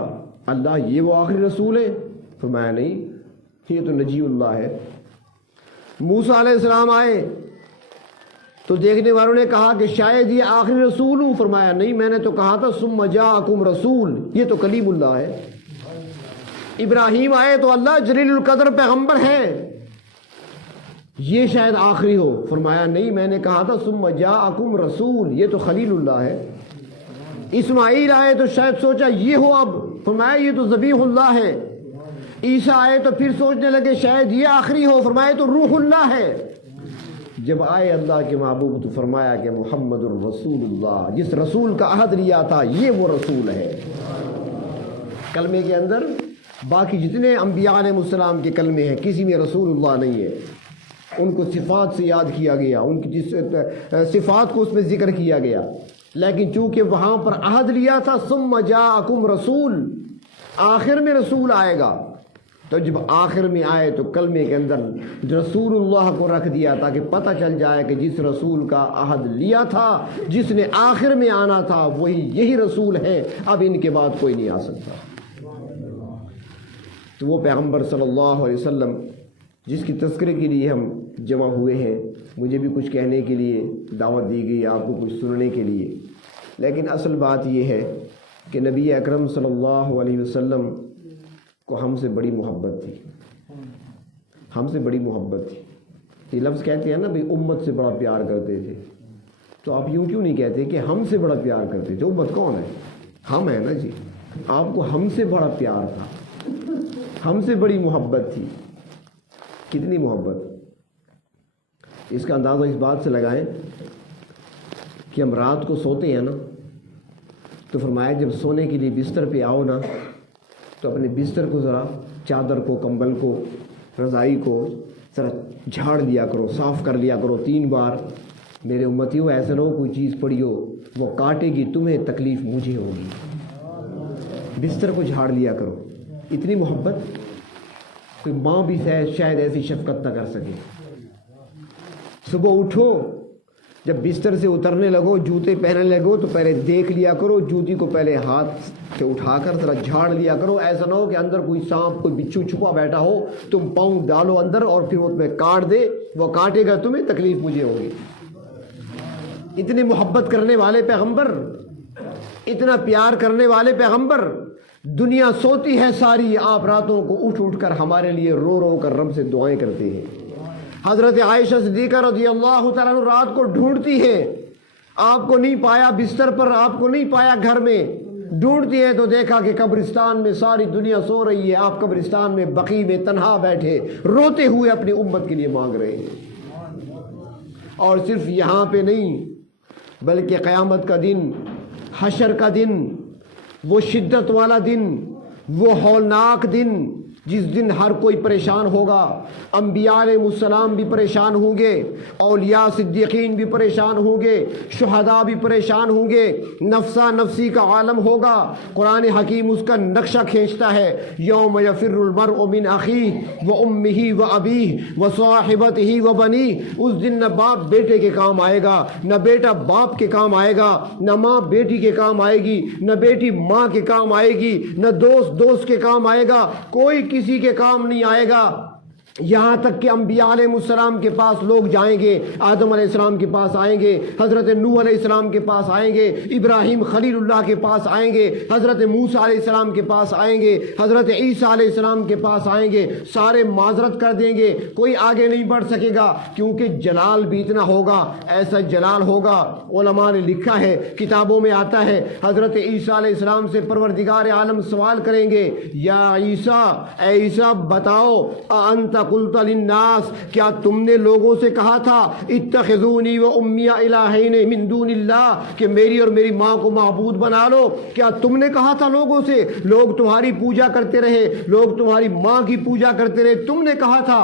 اللہ یہ وہ آخری رسول ہے؟ فرمایا نہیں، یہ تو نجی اللہ ہے. موسیٰ علیہ السلام آئے تو دیکھنے والوں نے کہا کہ شاید یہ آخری رسول ہوں. فرمایا نہیں، میں نے تو کہا تھا ثم جاءکم رسول، یہ تو کلیم اللہ ہے. ابراہیم آئے تو اللہ جلیل القدر پیغمبر ہے، یہ شاید آخری ہو. فرمایا نہیں، میں نے کہا تھا ثم جاءکم رسول، یہ تو خلیل اللہ ہے. اسماعیل آئے تو شاید سوچا یہ ہو اب، فرمایا یہ تو ذبیح اللہ ہے. عیسیٰ آئے تو پھر سوچنے لگے شاید یہ آخری ہو، فرمایا تو روح اللہ ہے. جب آئے اللہ کے محبوب تو فرمایا کہ محمد الرسول اللہ، جس رسول کا عہد لیا تھا یہ وہ رسول ہے. کلمے کے اندر باقی جتنے انبیاء علیہ السلام کے کلمے ہیں کسی میں رسول اللہ نہیں ہے. ان کو صفات سے یاد کیا گیا، ان کی صفات کو اس میں ذکر کیا گیا، لیکن چونکہ وہاں پر عہد لیا تھا ثم جاءکم رسول، آخر میں رسول آئے گا. تو جب آخر میں آئے تو کلمے کے اندر رسول اللہ کو رکھ دیا تاکہ پتہ چل جائے کہ جس رسول کا عہد لیا تھا، جس نے آخر میں آنا تھا، وہی یہی رسول ہے، اب ان کے بعد کوئی نہیں آ سکتا۔ تو وہ پیغمبر صلی اللہ علیہ وسلم جس کی تذکرے کے لیے ہم جمع ہوئے ہیں، مجھے بھی کچھ کہنے کے لیے دعوت دی گئی، آپ کو کچھ سننے کے لیے، لیکن اصل بات یہ ہے کہ نبی اکرم صلی اللہ علیہ وسلم کو ہم سے بڑی محبت تھی، ہم سے بڑی محبت تھی۔ یہ لفظ کہتے ہیں نا بھئی امت سے بڑا پیار کرتے تھے، تو آپ یوں کیوں نہیں کہتے کہ ہم سے بڑا پیار کرتے تھے؟ امت کون ہے؟ ہم ہیں نا جی۔ آپ کو ہم سے بڑا پیار تھا، ہم سے بڑی محبت تھی۔ کتنی محبت؟ اس کا اندازہ اس بات سے لگائیں کہ ہم رات کو سوتے ہیں نا، تو فرمایا جب سونے کے لیے بستر پہ آؤ نا تو اپنے بستر کو ذرا، چادر کو، کمبل کو، رضائی کو ذرا جھاڑ لیا کرو، صاف کر لیا کرو 3 بار۔ میرے امتیوں ایسا نہ ہو کوئی چیز پڑی ہو وہ کاٹے گی تمہیں، تکلیف مجھے ہوگی۔ بستر کو جھاڑ لیا کرو۔ اتنی محبت کوئی ماں بھی شاید ایسی شفقت نہ کر سکے۔ صبح اٹھو، جب بستر سے اترنے لگو، جوتے پہننے لگو تو پہلے دیکھ لیا کرو، جوتی کو پہلے ہاتھ سے اٹھا کر ذرا جھاڑ لیا کرو۔ ایسا نہ ہو کہ اندر کوئی سانپ، کوئی بچھو چھپا بیٹھا ہو، تم پاؤں ڈالو اندر اور پھر وہ تمہیں کاٹ دے، وہ کاٹے گا تمہیں، تکلیف مجھے ہوگی۔ اتنے محبت کرنے والے پیغمبر، اتنا پیار کرنے والے پیغمبر، دنیا سوتی ہے ساری، آپ راتوں کو اٹھ اٹھ کر ہمارے لیے رو رو کر رب سے دعائیں کرتے ہیں۔ حضرت عائشہ صدیقہ رضی اللہ تعالیٰ عنہ رات کو ڈھونڈتی ہے، آپ کو نہیں پایا بستر پر، آپ کو نہیں پایا گھر میں، ڈھونڈتی ہے تو دیکھا کہ قبرستان میں ساری دنیا سو رہی ہے، آپ قبرستان میں بقیع میں تنہا بیٹھے روتے ہوئے اپنی امت کے لیے مانگ رہے ہیں۔ اور صرف یہاں پہ نہیں بلکہ قیامت کا دن، حشر کا دن، وہ شدت والا دن، وہ ہولناک دن جس دن ہر کوئی پریشان ہوگا، انبیاء علیہ السلام بھی پریشان ہوں گے، اولیاء صدیقین بھی پریشان ہوں گے، شہداء بھی پریشان ہوں گے، نفسا نفسی کا عالم ہوگا۔ قرآن حکیم اس کا نقشہ کھینچتا ہے، یوم یفر المرء من اخیہ وامہ وابیہ وصاحبتہ وبنیہ۔ اس دن نہ باپ بیٹے کے کام آئے گا، نہ بیٹا باپ کے کام آئے گا، نہ ماں بیٹی کے کام آئے گی، نہ بیٹی ماں کے کام آئے گی، نہ دوست دوست کے کام آئے گا، کوئی کسی کے کام نہیں آئے گا۔ یہاں تک کہ انبیاء علیہ السلام کے پاس لوگ جائیں گے، آدم علیہ السلام کے پاس آئیں گے، حضرت نوح علیہ السلام کے پاس آئیں گے، ابراہیم خلیل اللہ کے پاس آئیں گے، حضرت موسیٰ علیہ السلام کے پاس آئیں گے، حضرت عیسیٰ علیہ السلام کے پاس آئیں گے، سارے معذرت کر دیں گے، کوئی آگے نہیں بڑھ سکے گا، کیونکہ جلال بھی اتنا ہوگا، ایسا جلال ہوگا۔ علماء نے لکھا ہے، کتابوں میں آتا ہے، حضرت عیسیٰ علیہ السلام سے پروردگار عالم سوال کریں گے، یا عیسیٰ، اے عیسیٰ بتاؤ، انت قلت للناس، کیا تم نے لوگوں سے کہا تھا اتخذونی و امی الہین من دون اللہ، کہ میری اور میری ماں کو معبود بنا لو؟ کیا تم نے کہا تھا لوگوں سے؟ لوگ تمہاری پوجا کرتے رہے، لوگ تمہاری ماں کی پوجا کرتے رہے، تم نے کہا تھا؟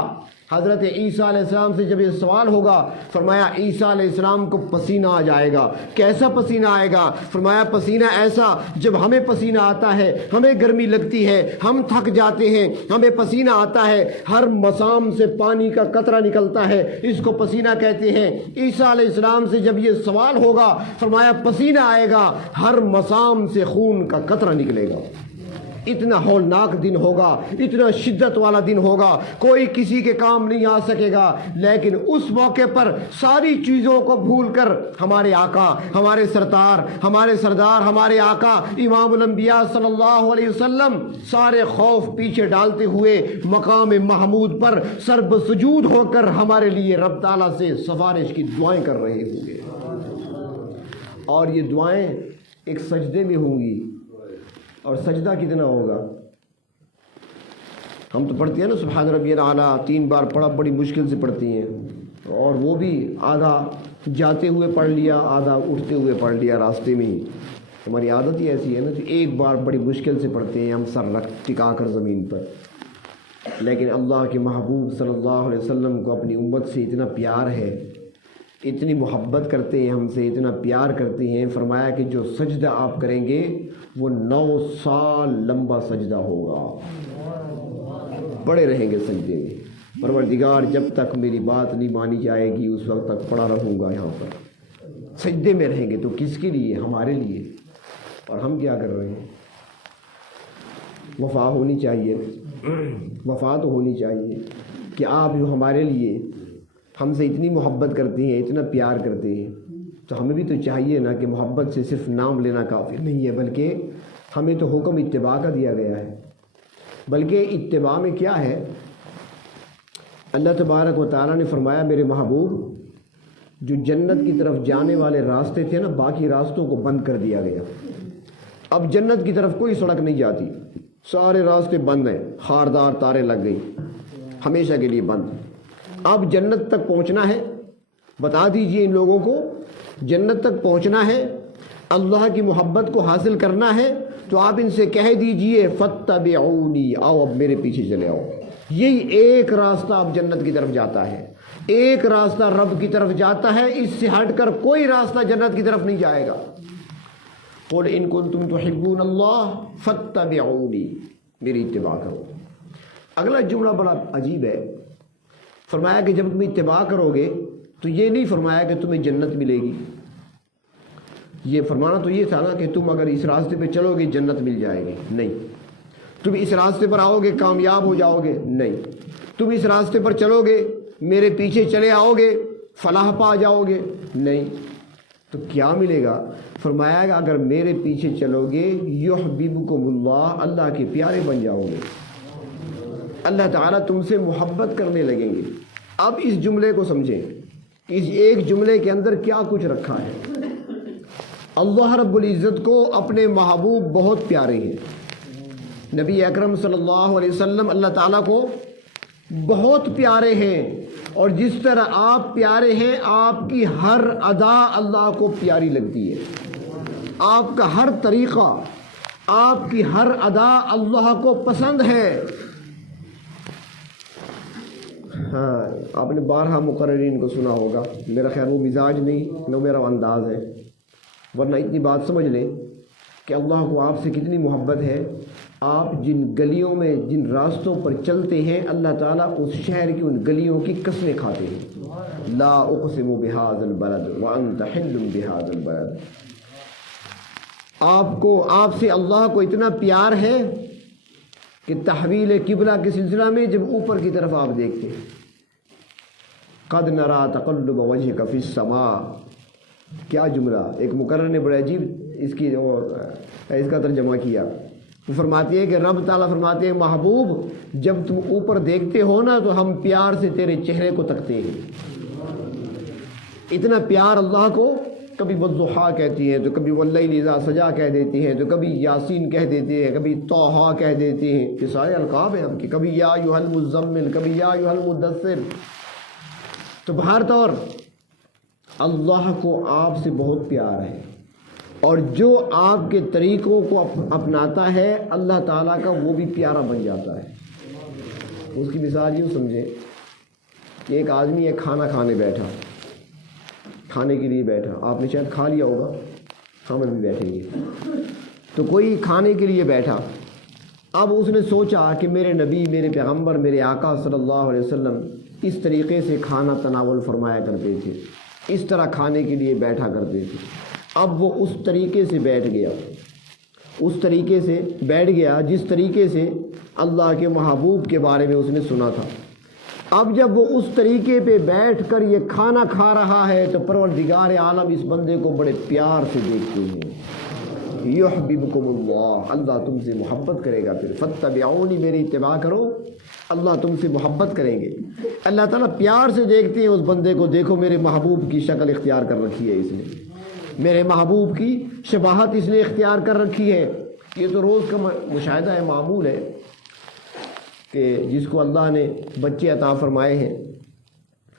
حضرت عیسیٰ علیہ السلام سے جب یہ سوال ہوگا، فرمایا عیسیٰ علیہ السلام کو پسینہ آ جائے گا۔ کیسا پسینہ آئے گا؟ فرمایا پسینہ ایسا، جب ہمیں پسینہ آتا ہے، ہمیں گرمی لگتی ہے، ہم تھک جاتے ہیں، ہمیں پسینہ آتا ہے، ہر مسام سے پانی کا قطرہ نکلتا ہے، اس کو پسینہ کہتے ہیں۔ عیسیٰ علیہ السلام سے جب یہ سوال ہوگا، فرمایا پسینہ آئے گا، ہر مسام سے خون کا قطرہ نکلے گا۔ اتنا ہولناک دن ہوگا، اتنا شدت والا دن ہوگا، کوئی کسی کے کام نہیں آ سکے گا۔ لیکن اس موقع پر ساری چیزوں کو بھول کر ہمارے آقا، ہمارے سرتار، ہمارے سردار، ہمارے آقا امام الانبیاء صلی اللہ علیہ وسلم سارے خوف پیچھے ڈالتے ہوئے مقام محمود پر سر بسجود ہو کر ہمارے لیے رب تعالیٰ سے سفارش کی دعائیں کر رہے ہوں گے، اور یہ دعائیں ایک سجدے میں ہوں گی۔ اور سجدہ کتنا ہوگا؟ ہم تو پڑھتے ہیں نا سبحان ربی الاعلیٰ 3 بار پڑھا، بڑی مشکل سے پڑھتی ہیں، اور وہ بھی آدھا جاتے ہوئے پڑھ لیا، آدھا اٹھتے ہوئے پڑھ لیا راستے میں ہی۔ ہماری عادت ہی ایسی ہے نا کہ 1 بار بڑی مشکل سے پڑھتے ہیں ہم، سر رکھ ٹکا کر زمین پر۔ لیکن اللہ کے محبوب صلی اللہ علیہ وسلم کو اپنی امت سے اتنا پیار ہے، اتنی محبت کرتے ہیں ہم سے، اتنا پیار کرتے ہیں، فرمایا کہ جو سجدہ آپ کریں گے وہ 9 سال لمبا سجدہ ہوگا۔ پڑے رہیں گے سجدے میں، پروردگار جب تک میری بات نہیں مانی جائے گی اس وقت تک پڑا رہوں گا یہاں پر، سجدے میں رہیں گے۔ تو کس کے لیے؟ ہمارے لیے۔ اور ہم کیا کر رہے ہیں؟ وفا ہونی چاہیے، وفا تو ہونی چاہیے کہ آپ جو ہمارے لیے ہم سے اتنی محبت کرتے ہیں، اتنا پیار کرتے ہیں، تو ہمیں بھی تو چاہیے نا کہ محبت سے صرف نام لینا کافی نہیں ہے، بلکہ ہمیں تو حکم اتباع کا دیا گیا ہے۔ بلکہ اتباع میں کیا ہے؟ اللہ تبارک و تعالیٰ نے فرمایا میرے محبوب جو جنت کی طرف جانے والے راستے تھے نا، باقی راستوں کو بند کر دیا گیا۔ اب جنت کی طرف کوئی سڑک نہیں جاتی، سارے راستے بند ہیں، خاردار تاریں لگ گئی، ہمیشہ کے لیے بند۔ اب جنت تک پہنچنا ہے، بتا دیجئے ان لوگوں کو، جنت تک پہنچنا ہے، اللہ کی محبت کو حاصل کرنا ہے، تو آپ ان سے کہہ دیجئے فاتبعونی، آؤ اب میرے پیچھے چلے آؤ۔ یہی ایک راستہ اب جنت کی طرف جاتا ہے، ایک راستہ رب کی طرف جاتا ہے، اس سے ہٹ کر کوئی راستہ جنت کی طرف نہیں جائے گا۔ قل ان کنتم تحبون اللہ فاتبعونی، میری اتباع کرو۔ اگلا جملہ بڑا عجیب ہے، فرمایا کہ جب تم اتباع کرو گے تو یہ نہیں فرمایا کہ تمہیں جنت ملے گی، یہ فرمانا تو یہ تھا نا کہ تم اگر اس راستے پہ چلو گے جنت مل جائے گی، نہیں۔ تم اس راستے پر آؤ گے کامیاب ہو جاؤ گے، نہیں۔ تم اس راستے پر چلو گے میرے پیچھے چلے آؤ گے فلاح پا جاؤ گے، نہیں۔ تو کیا ملے گا؟ فرمایا کہ اگر میرے پیچھے چلو گے یحببکم اللہ، اللہ کے پیارے بن جاؤ گے، اللہ تعالیٰ تم سے محبت کرنے لگیں گے۔ اب اس جملے کو سمجھیں، اس ایک جملے کے اندر کیا کچھ رکھا ہے۔ اللہ رب العزت کو اپنے محبوب بہت پیارے ہیں، نبی اکرم صلی اللہ علیہ وسلم اللہ تعالیٰ کو بہت پیارے ہیں، اور جس طرح آپ پیارے ہیں آپ کی ہر ادا اللہ کو پیاری لگتی ہے، آپ کا ہر طریقہ، آپ کی ہر ادا اللہ کو پسند ہے۔ ہاں آپ نے بارہا مقررین کو سنا ہوگا، میرا خیال وہ مزاج نہیں، وہ میرا انداز ہے، ورنہ اتنی بات سمجھ لیں کہ اللہ کو آپ سے کتنی محبت ہے۔ آپ جن گلیوں میں جن راستوں پر چلتے ہیں اللہ تعالیٰ اس شہر کی ان گلیوں کی قسمیں کھاتے ہیں۔ لا اقسم بہذا البلد وانت حل بہذا البلد۔ آپ سے اللہ کو اتنا پیار ہے کہ تحویل قبلہ کے سلسلہ میں جب اوپر کی طرف آپ دیکھتے ہیں، قد نرا تقلب وجهك فی السماء، کیا جملہ! ایک مقرر نے بڑے عجیب اس کا ترجمہ کیا، وہ فرماتی ہے کہ رب تعالیٰ فرماتے ہیں محبوب جب تم اوپر دیکھتے ہو نا تو ہم پیار سے تیرے چہرے کو تکتے ہیں۔ اتنا پیار اللہ کو، کبھی والضحیٰ کہتی ہیں تو کبھی واللیل اذا سجا کہہ دیتی ہیں، تو کبھی یاسین کہہ دیتے ہیں، کبھی طٰہٰ کہہ دیتے ہیں، یہ سارے القاب ہیں ہم کے، کبھی یا ایھا المزمل، کبھی یا ایھا المدثر۔ تو بہر طور اللہ کو آپ سے بہت پیار ہے، اور جو آپ کے طریقوں کو اپناتا ہے اللہ تعالیٰ کا وہ بھی پیارا بن جاتا ہے۔ اس کی مثال یوں سمجھیں کہ ایک آدمی ایک کھانا کھانے بیٹھا، کھانے کے لیے بیٹھا، آپ نے شاید کھا لیا ہوگا، ہم بھی بیٹھیں گے، تو کوئی کھانے کے لیے بیٹھا، اب اس نے سوچا کہ میرے نبی، میرے پیغمبر، میرے آقا صلی اللہ علیہ وسلم اس طریقے سے کھانا تناول فرمایا کرتے تھے، اس طرح کھانے کے لیے بیٹھا کرتے تھے۔ اب وہ اس طریقے سے بیٹھ گیا، اس طریقے سے بیٹھ گیا جس طریقے سے اللہ کے محبوب کے بارے میں اس نے سنا تھا۔ اب جب وہ اس طریقے پہ بیٹھ کر یہ کھانا کھا رہا ہے تو پروردگار عالم اس بندے کو بڑے پیار سے دیکھتے ہیں۔ یحببکم اللہ، اللہ تم سے محبت کرے گا، پھر فاتبعونی، میری اتباع کرو، اللہ تم سے محبت کریں گے۔ اللہ تعالیٰ پیار سے دیکھتے ہیں اس بندے کو، دیکھو میرے محبوب کی شکل اختیار کر رکھی ہے اس نے، میرے محبوب کی شباہت اس نے اختیار کر رکھی ہے۔ یہ تو روز کا مشاہدہ ہے، معمول ہے کہ جس کو اللہ نے بچے عطا فرمائے ہیں،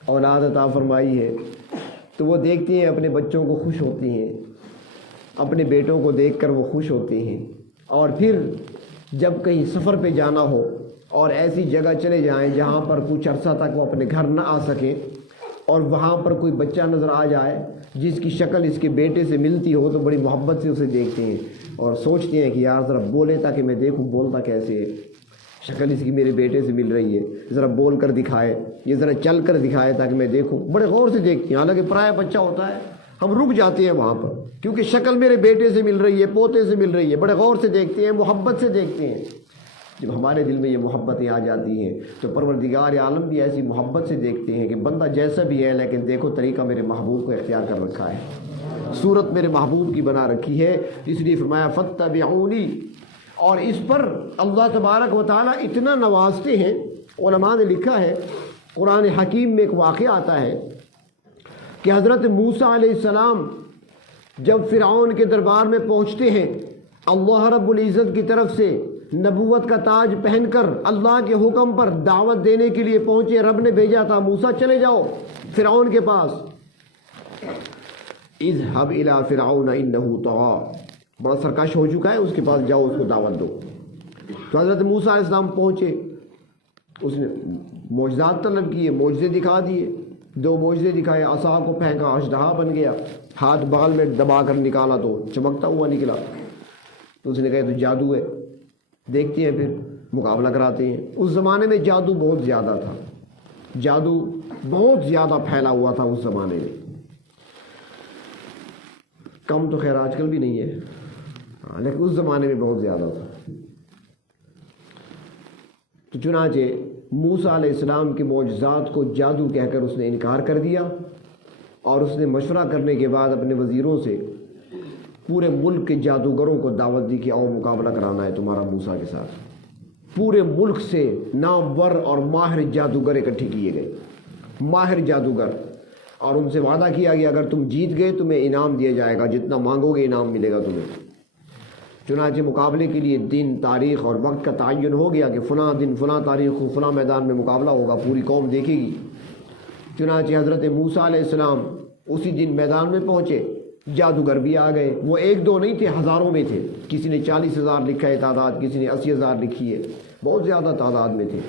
اولاد عطا فرمائی ہے، تو وہ دیکھتے ہیں اپنے بچوں کو، خوش ہوتے ہیں، اپنے بیٹوں کو دیکھ کر وہ خوش ہوتے ہیں، اور پھر جب کہیں سفر پہ جانا ہو اور ایسی جگہ چلے جائیں جہاں پر کچھ عرصہ تک وہ اپنے گھر نہ آ سکیں، اور وہاں پر کوئی بچہ نظر آ جائے جس کی شکل اس کے بیٹے سے ملتی ہو تو بڑی محبت سے اسے دیکھتے ہیں اور سوچتے ہیں کہ یار ذرا بولے تاکہ میں دیکھوں بولتا کیسے ہے، شکل اس کی میرے بیٹے سے مل رہی ہے، ذرا بول کر دکھائے، یہ ذرا چل کر دکھائے تاکہ میں دیکھوں۔ بڑے غور سے دیکھتی ہیں، حالانکہ پرایا بچہ ہوتا ہے ہم رک جاتے ہیں وہاں پر، کیونکہ شکل میرے بیٹے سے مل رہی ہے، پوتے سے مل رہی ہے، بڑے غور سے دیکھتے ہیں، محبت سے دیکھتے ہیں۔ جب ہمارے دل میں یہ محبتیں آ جاتی ہیں تو پروردگار عالم بھی ایسی محبت سے دیکھتے ہیں کہ بندہ جیسا بھی ہے لیکن دیکھو طریقہ میرے محبوب کو اختیار کر رکھا ہے، صورت میرے محبوب کی بنا رکھی ہے، اس لیے فرمایا فاتبعونی۔ اور اس پر اللہ تبارک و تعالیٰ اتنا نوازتے ہیں، علماء نے لکھا ہے قرآن حکیم میں ایک واقعہ آتا ہے کہ حضرت موسیٰ علیہ السلام جب فرعون کے دربار میں پہنچتے ہیں، اللہ رب العزت کی طرف سے نبوت کا تاج پہن کر اللہ کے حکم پر دعوت دینے کے لیے پہنچے، رب نے بھیجا تھا موسیٰ چلے جاؤ فرعون کے پاس، اذهب الى فرعون انه طغى، بڑا سرکش ہو چکا ہے، اس کے پاس جاؤ، اس کو دعوت دو۔ تو حضرت موسیٰ علیہ السلام پہنچے، اس نے معجزات طلب کیے، معجزے دکھا دیے، 2 معجزے دکھائے، عصا کو پھینکا اژدہا بن گیا، ہاتھ بال میں دبا کر نکالا تو چمکتا ہوا نکلا، تو اس نے کہا تو جادو ہے، دیکھتے ہیں پھر مقابلہ کراتے ہیں۔ اس زمانے میں جادو بہت زیادہ تھا، جادو بہت زیادہ پھیلا ہوا تھا اس زمانے میں، کم تو خیر آج کل بھی نہیں ہے، لیکن اس زمانے میں بہت زیادہ تھا۔ تو چنانچہ موسیٰ علیہ السلام کے معجزات کو جادو کہہ کر اس نے انکار کر دیا، اور اس نے مشورہ کرنے کے بعد اپنے وزیروں سے پورے ملک کے جادوگروں کو دعوت دی کہ آؤ مقابلہ کرانا ہے تمہارا موسیٰ کے ساتھ۔ پورے ملک سے نامور اور ماہر جادوگر اکٹھے کیے گئے، ماہر جادوگر، اور ان سے وعدہ کیا گیا اگر تم جیت گئے تمہیں انعام دیا جائے گا، جتنا مانگو گے انعام ملے گا تمہیں۔ چنانچہ مقابلے کے لیے دن، تاریخ اور وقت کا تعین ہو گیا کہ فلاں دن، فلاں تاریخ کو فلاں میدان میں مقابلہ ہوگا، پوری قوم دیکھے گی۔ چنانچہ حضرت موسیٰ علیہ السلام اسی دن میدان میں پہنچے، جادوگر بھی آ گئے، وہ 1-2 نہیں تھے، ہزاروں میں تھے، کسی نے 40,000 لکھا ہے تعداد، کسی نے 80,000 لکھی ہے، بہت زیادہ تعداد میں تھے،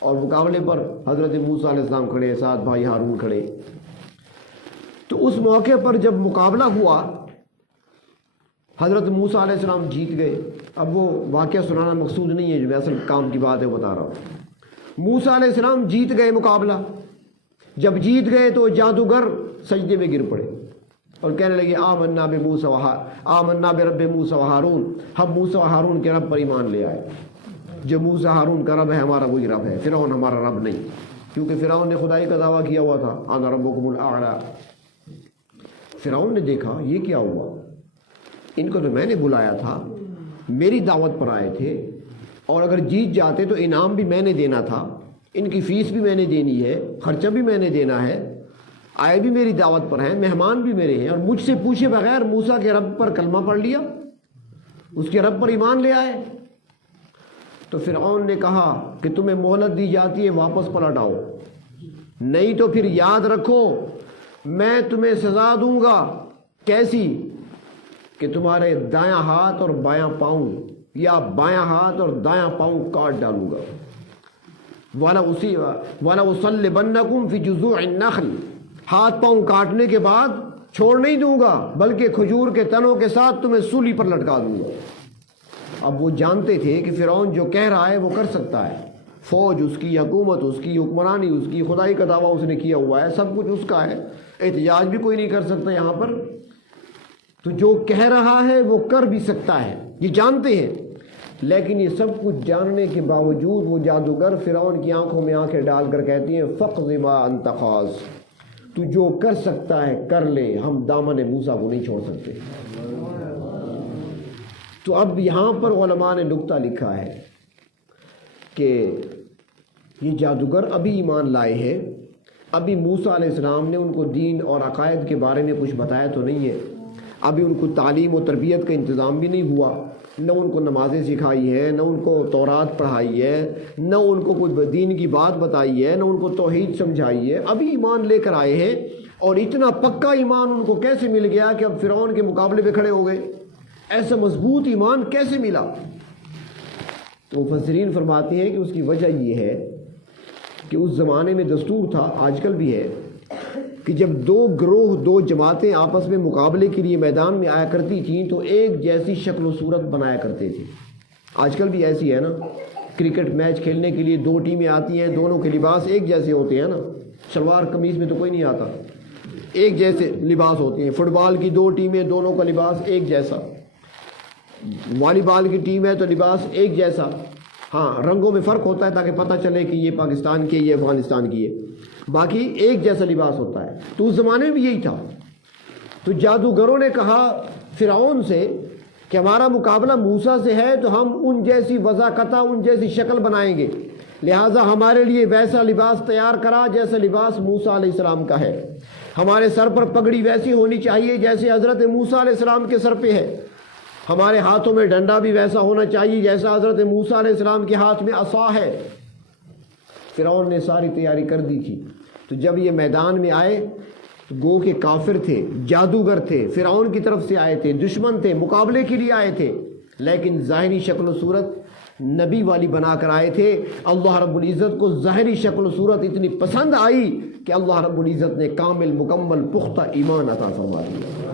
اور مقابلے پر حضرت موسیٰ علیہ السلام کھڑے، ساتھ بھائی ہارون کھڑے۔ تو اس موقع پر جب مقابلہ ہوا حضرت موسیٰ علیہ السلام جیت گئے۔ اب وہ واقعہ سنانا مقصود نہیں ہے، جو میں اصل کام کی بات ہے بتا رہا ہوں۔ موسیٰ علیہ السلام جیت گئے مقابلہ، جب جیت گئے تو جادوگر سجدے میں گر پڑے اور کہنے لگے آمنا برب موسیٰ و ہارون، ہم موسیٰ و ہارون کے رب پر ایمان لے آئے۔ جو موسیٰ ہارون کا رب ہے ہمارا وہی رب ہے، فرعون ہمارا رب نہیں، کیونکہ فرعون نے خدائی کا دعویٰ کیا ہوا تھا، انا ربکم الاعلی۔ فرعون نے دیکھا یہ کیا ہوا، ان کو تو میں نے بلایا تھا، میری دعوت پر آئے تھے، اور اگر جیت جاتے تو انعام بھی میں نے دینا تھا، ان کی فیس بھی میں نے دینی ہے، خرچہ بھی میں نے دینا ہے، آئے بھی میری دعوت پر ہیں، مہمان بھی میرے ہیں، اور مجھ سے پوچھے بغیر موسیٰ کے رب پر کلمہ پڑھ لیا، اس کے رب پر ایمان لے آئے۔ تو فرعون نے کہا کہ تمہیں مہلت دی جاتی ہے، واپس پلٹ آؤ، نہیں تو پھر یاد رکھو میں تمہیں سزا دوں گا۔ کیسی؟ کہ تمہارے دایاں ہاتھ اور بایاں پاؤں، یا بایاں ہاتھ اور دایاں پاؤں کاٹ ڈالوں گا۔ وَلَأُصَلِّبَنَّكُمْ فِي جُذُوعِ النَّخْلِ، ہاتھ پاؤں کاٹنے کے بعد چھوڑ نہیں دوں گا، بلکہ کھجور کے تنوں کے ساتھ تمہیں سولی پر لٹکا دوں گا۔ اب وہ جانتے تھے کہ فرعون جو کہہ رہا ہے وہ کر سکتا ہے، فوج اس کی، حکومت اس کی، حکمرانی اس کی، خدائی کا دعویٰ اس نے کیا ہوا ہے، سب کچھ اس کا ہے، احتجاج بھی کوئی نہیں کر سکتا یہاں پر، تو جو کہہ رہا ہے وہ کر بھی سکتا ہے، یہ جانتے ہیں۔ لیکن یہ سب کچھ جاننے کے باوجود وہ جادوگر فرعون کی آنکھوں میں آنکھیں ڈال کر کہتی ہیں فَقْضِ مَا أَنْتَ قَاضٍ، تو جو کر سکتا ہے کر لے، ہم دامن موسیٰ کو نہیں چھوڑ سکتے۔ تو اب یہاں پر علماء نے نکتہ لکھا ہے کہ یہ جادوگر ابھی ایمان لائے ہیں، ابھی موسیٰ علیہ السلام نے ان کو دین اور عقائد کے بارے میں کچھ بتایا تو نہیں ہے، ابھی ان کو تعلیم و تربیت کا انتظام بھی نہیں ہوا، نہ ان کو نمازیں سکھائی ہے، نہ ان کو تورات پڑھائی ہے، نہ ان کو کچھ دین کی بات بتائی ہے، نہ ان کو توحید سمجھائی ہے، ابھی ایمان لے کر آئے ہیں، اور اتنا پکا ایمان ان کو کیسے مل گیا کہ اب فرعون کے مقابلے پہ کھڑے ہو گئے؟ ایسا مضبوط ایمان کیسے ملا؟ تو مفسرین فرماتے ہیں کہ اس کی وجہ یہ ہے کہ اس زمانے میں دستور تھا، آج کل بھی ہے، کہ جب 2 گروہ 2 جماعتیں آپس میں مقابلے کے لیے میدان میں آیا کرتی تھیں تو ایک جیسی شکل و صورت بنایا کرتے تھے۔ آج کل بھی ایسی ہے نا کرکٹ میچ کھیلنے کے لیے 2 ٹیمیں آتی ہیں، دونوں کے لباس ایک جیسے ہوتے ہیں نا، شلوار قمیص میں تو کوئی نہیں آتا، ایک جیسے لباس ہوتے ہیں۔ فٹ بال کی 2 ٹیمیں، دونوں کا لباس ایک جیسا، والی بال کی ٹیم ہے تو لباس ایک جیسا، ہاں رنگوں میں فرق ہوتا ہے تاکہ پتہ چلے کہ یہ پاکستان کی ہے، یہ افغانستان کی ہے، باقی ایک جیسا لباس ہوتا ہے۔ تو اس زمانے میں بھی یہی تھا۔ تو جادوگروں نے کہا فرعون سے کہ ہمارا مقابلہ موسیٰ سے ہے تو ہم ان جیسی وضاقتہ، ان جیسی شکل بنائیں گے، لہٰذا ہمارے لیے ویسا لباس تیار کرا جیسا لباس موسیٰ علیہ السلام کا ہے، ہمارے سر پر پگڑی ویسی ہونی چاہیے جیسے حضرت موسیٰ علیہ السلام کے سر پہ ہے، ہمارے ہاتھوں میں ڈنڈا بھی ویسا ہونا چاہیے جیسا حضرت موسیٰ علیہ السلام کے ہاتھ میں عصا ہے۔ فرعون نے ساری تیاری کر دی تھی۔ تو جب یہ میدان میں آئے گو کہ کافر تھے، جادوگر تھے، فرعون کی طرف سے آئے تھے، دشمن تھے، مقابلے کے لیے آئے تھے، لیکن ظاہری شکل و صورت نبی والی بنا کر آئے تھے۔ اللہ رب العزت کو ظاہری شکل و صورت اتنی پسند آئی کہ اللہ رب العزت نے کامل مکمل پختہ ایمان عطا فرما دیا۔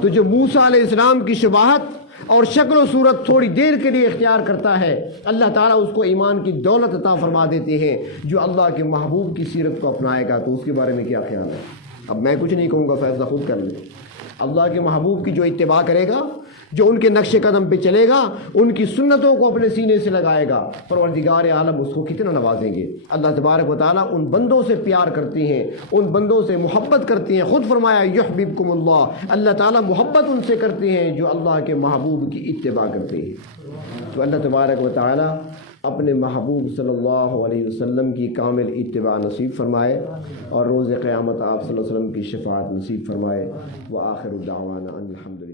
تو جو موسیٰ علیہ السلام کی شباہت اور شکل و صورت تھوڑی دیر کے لیے اختیار کرتا ہے، اللہ تعالیٰ اس کو ایمان کی دولت عطا فرما دیتے ہیں۔ جو اللہ کے محبوب کی سیرت کو اپنائے گا تو اس کے بارے میں کیا خیال ہے؟ اب میں کچھ نہیں کہوں گا، فیصلہ خود کر لیں۔ اللہ کے محبوب کی جو اتباع کرے گا، جو ان کے نقش قدم پہ چلے گا، ان کی سنتوں کو اپنے سینے سے لگائے گا، پروردگار عالم اس کو کتنا نوازیں گے۔ اللہ تبارک و تعالیٰ ان بندوں سے پیار کرتے ہیں، ان بندوں سے محبت کرتے ہیں۔ خود فرمایا یحببکم اللہ، اللہ تعالیٰ محبت ان سے کرتے ہیں جو اللہ کے محبوب کی اتباع کرتے ہیں۔ تو اللہ تبارک و تعالیٰ اپنے محبوب صلی اللہ علیہ وسلم کی کامل اتباع نصیب فرمائے اور روز قیامت آپ صلی اللہ علیہ وسلم کی شفاعت نصیب فرمائے۔ وآخر دعوانا ان الحمد للہ۔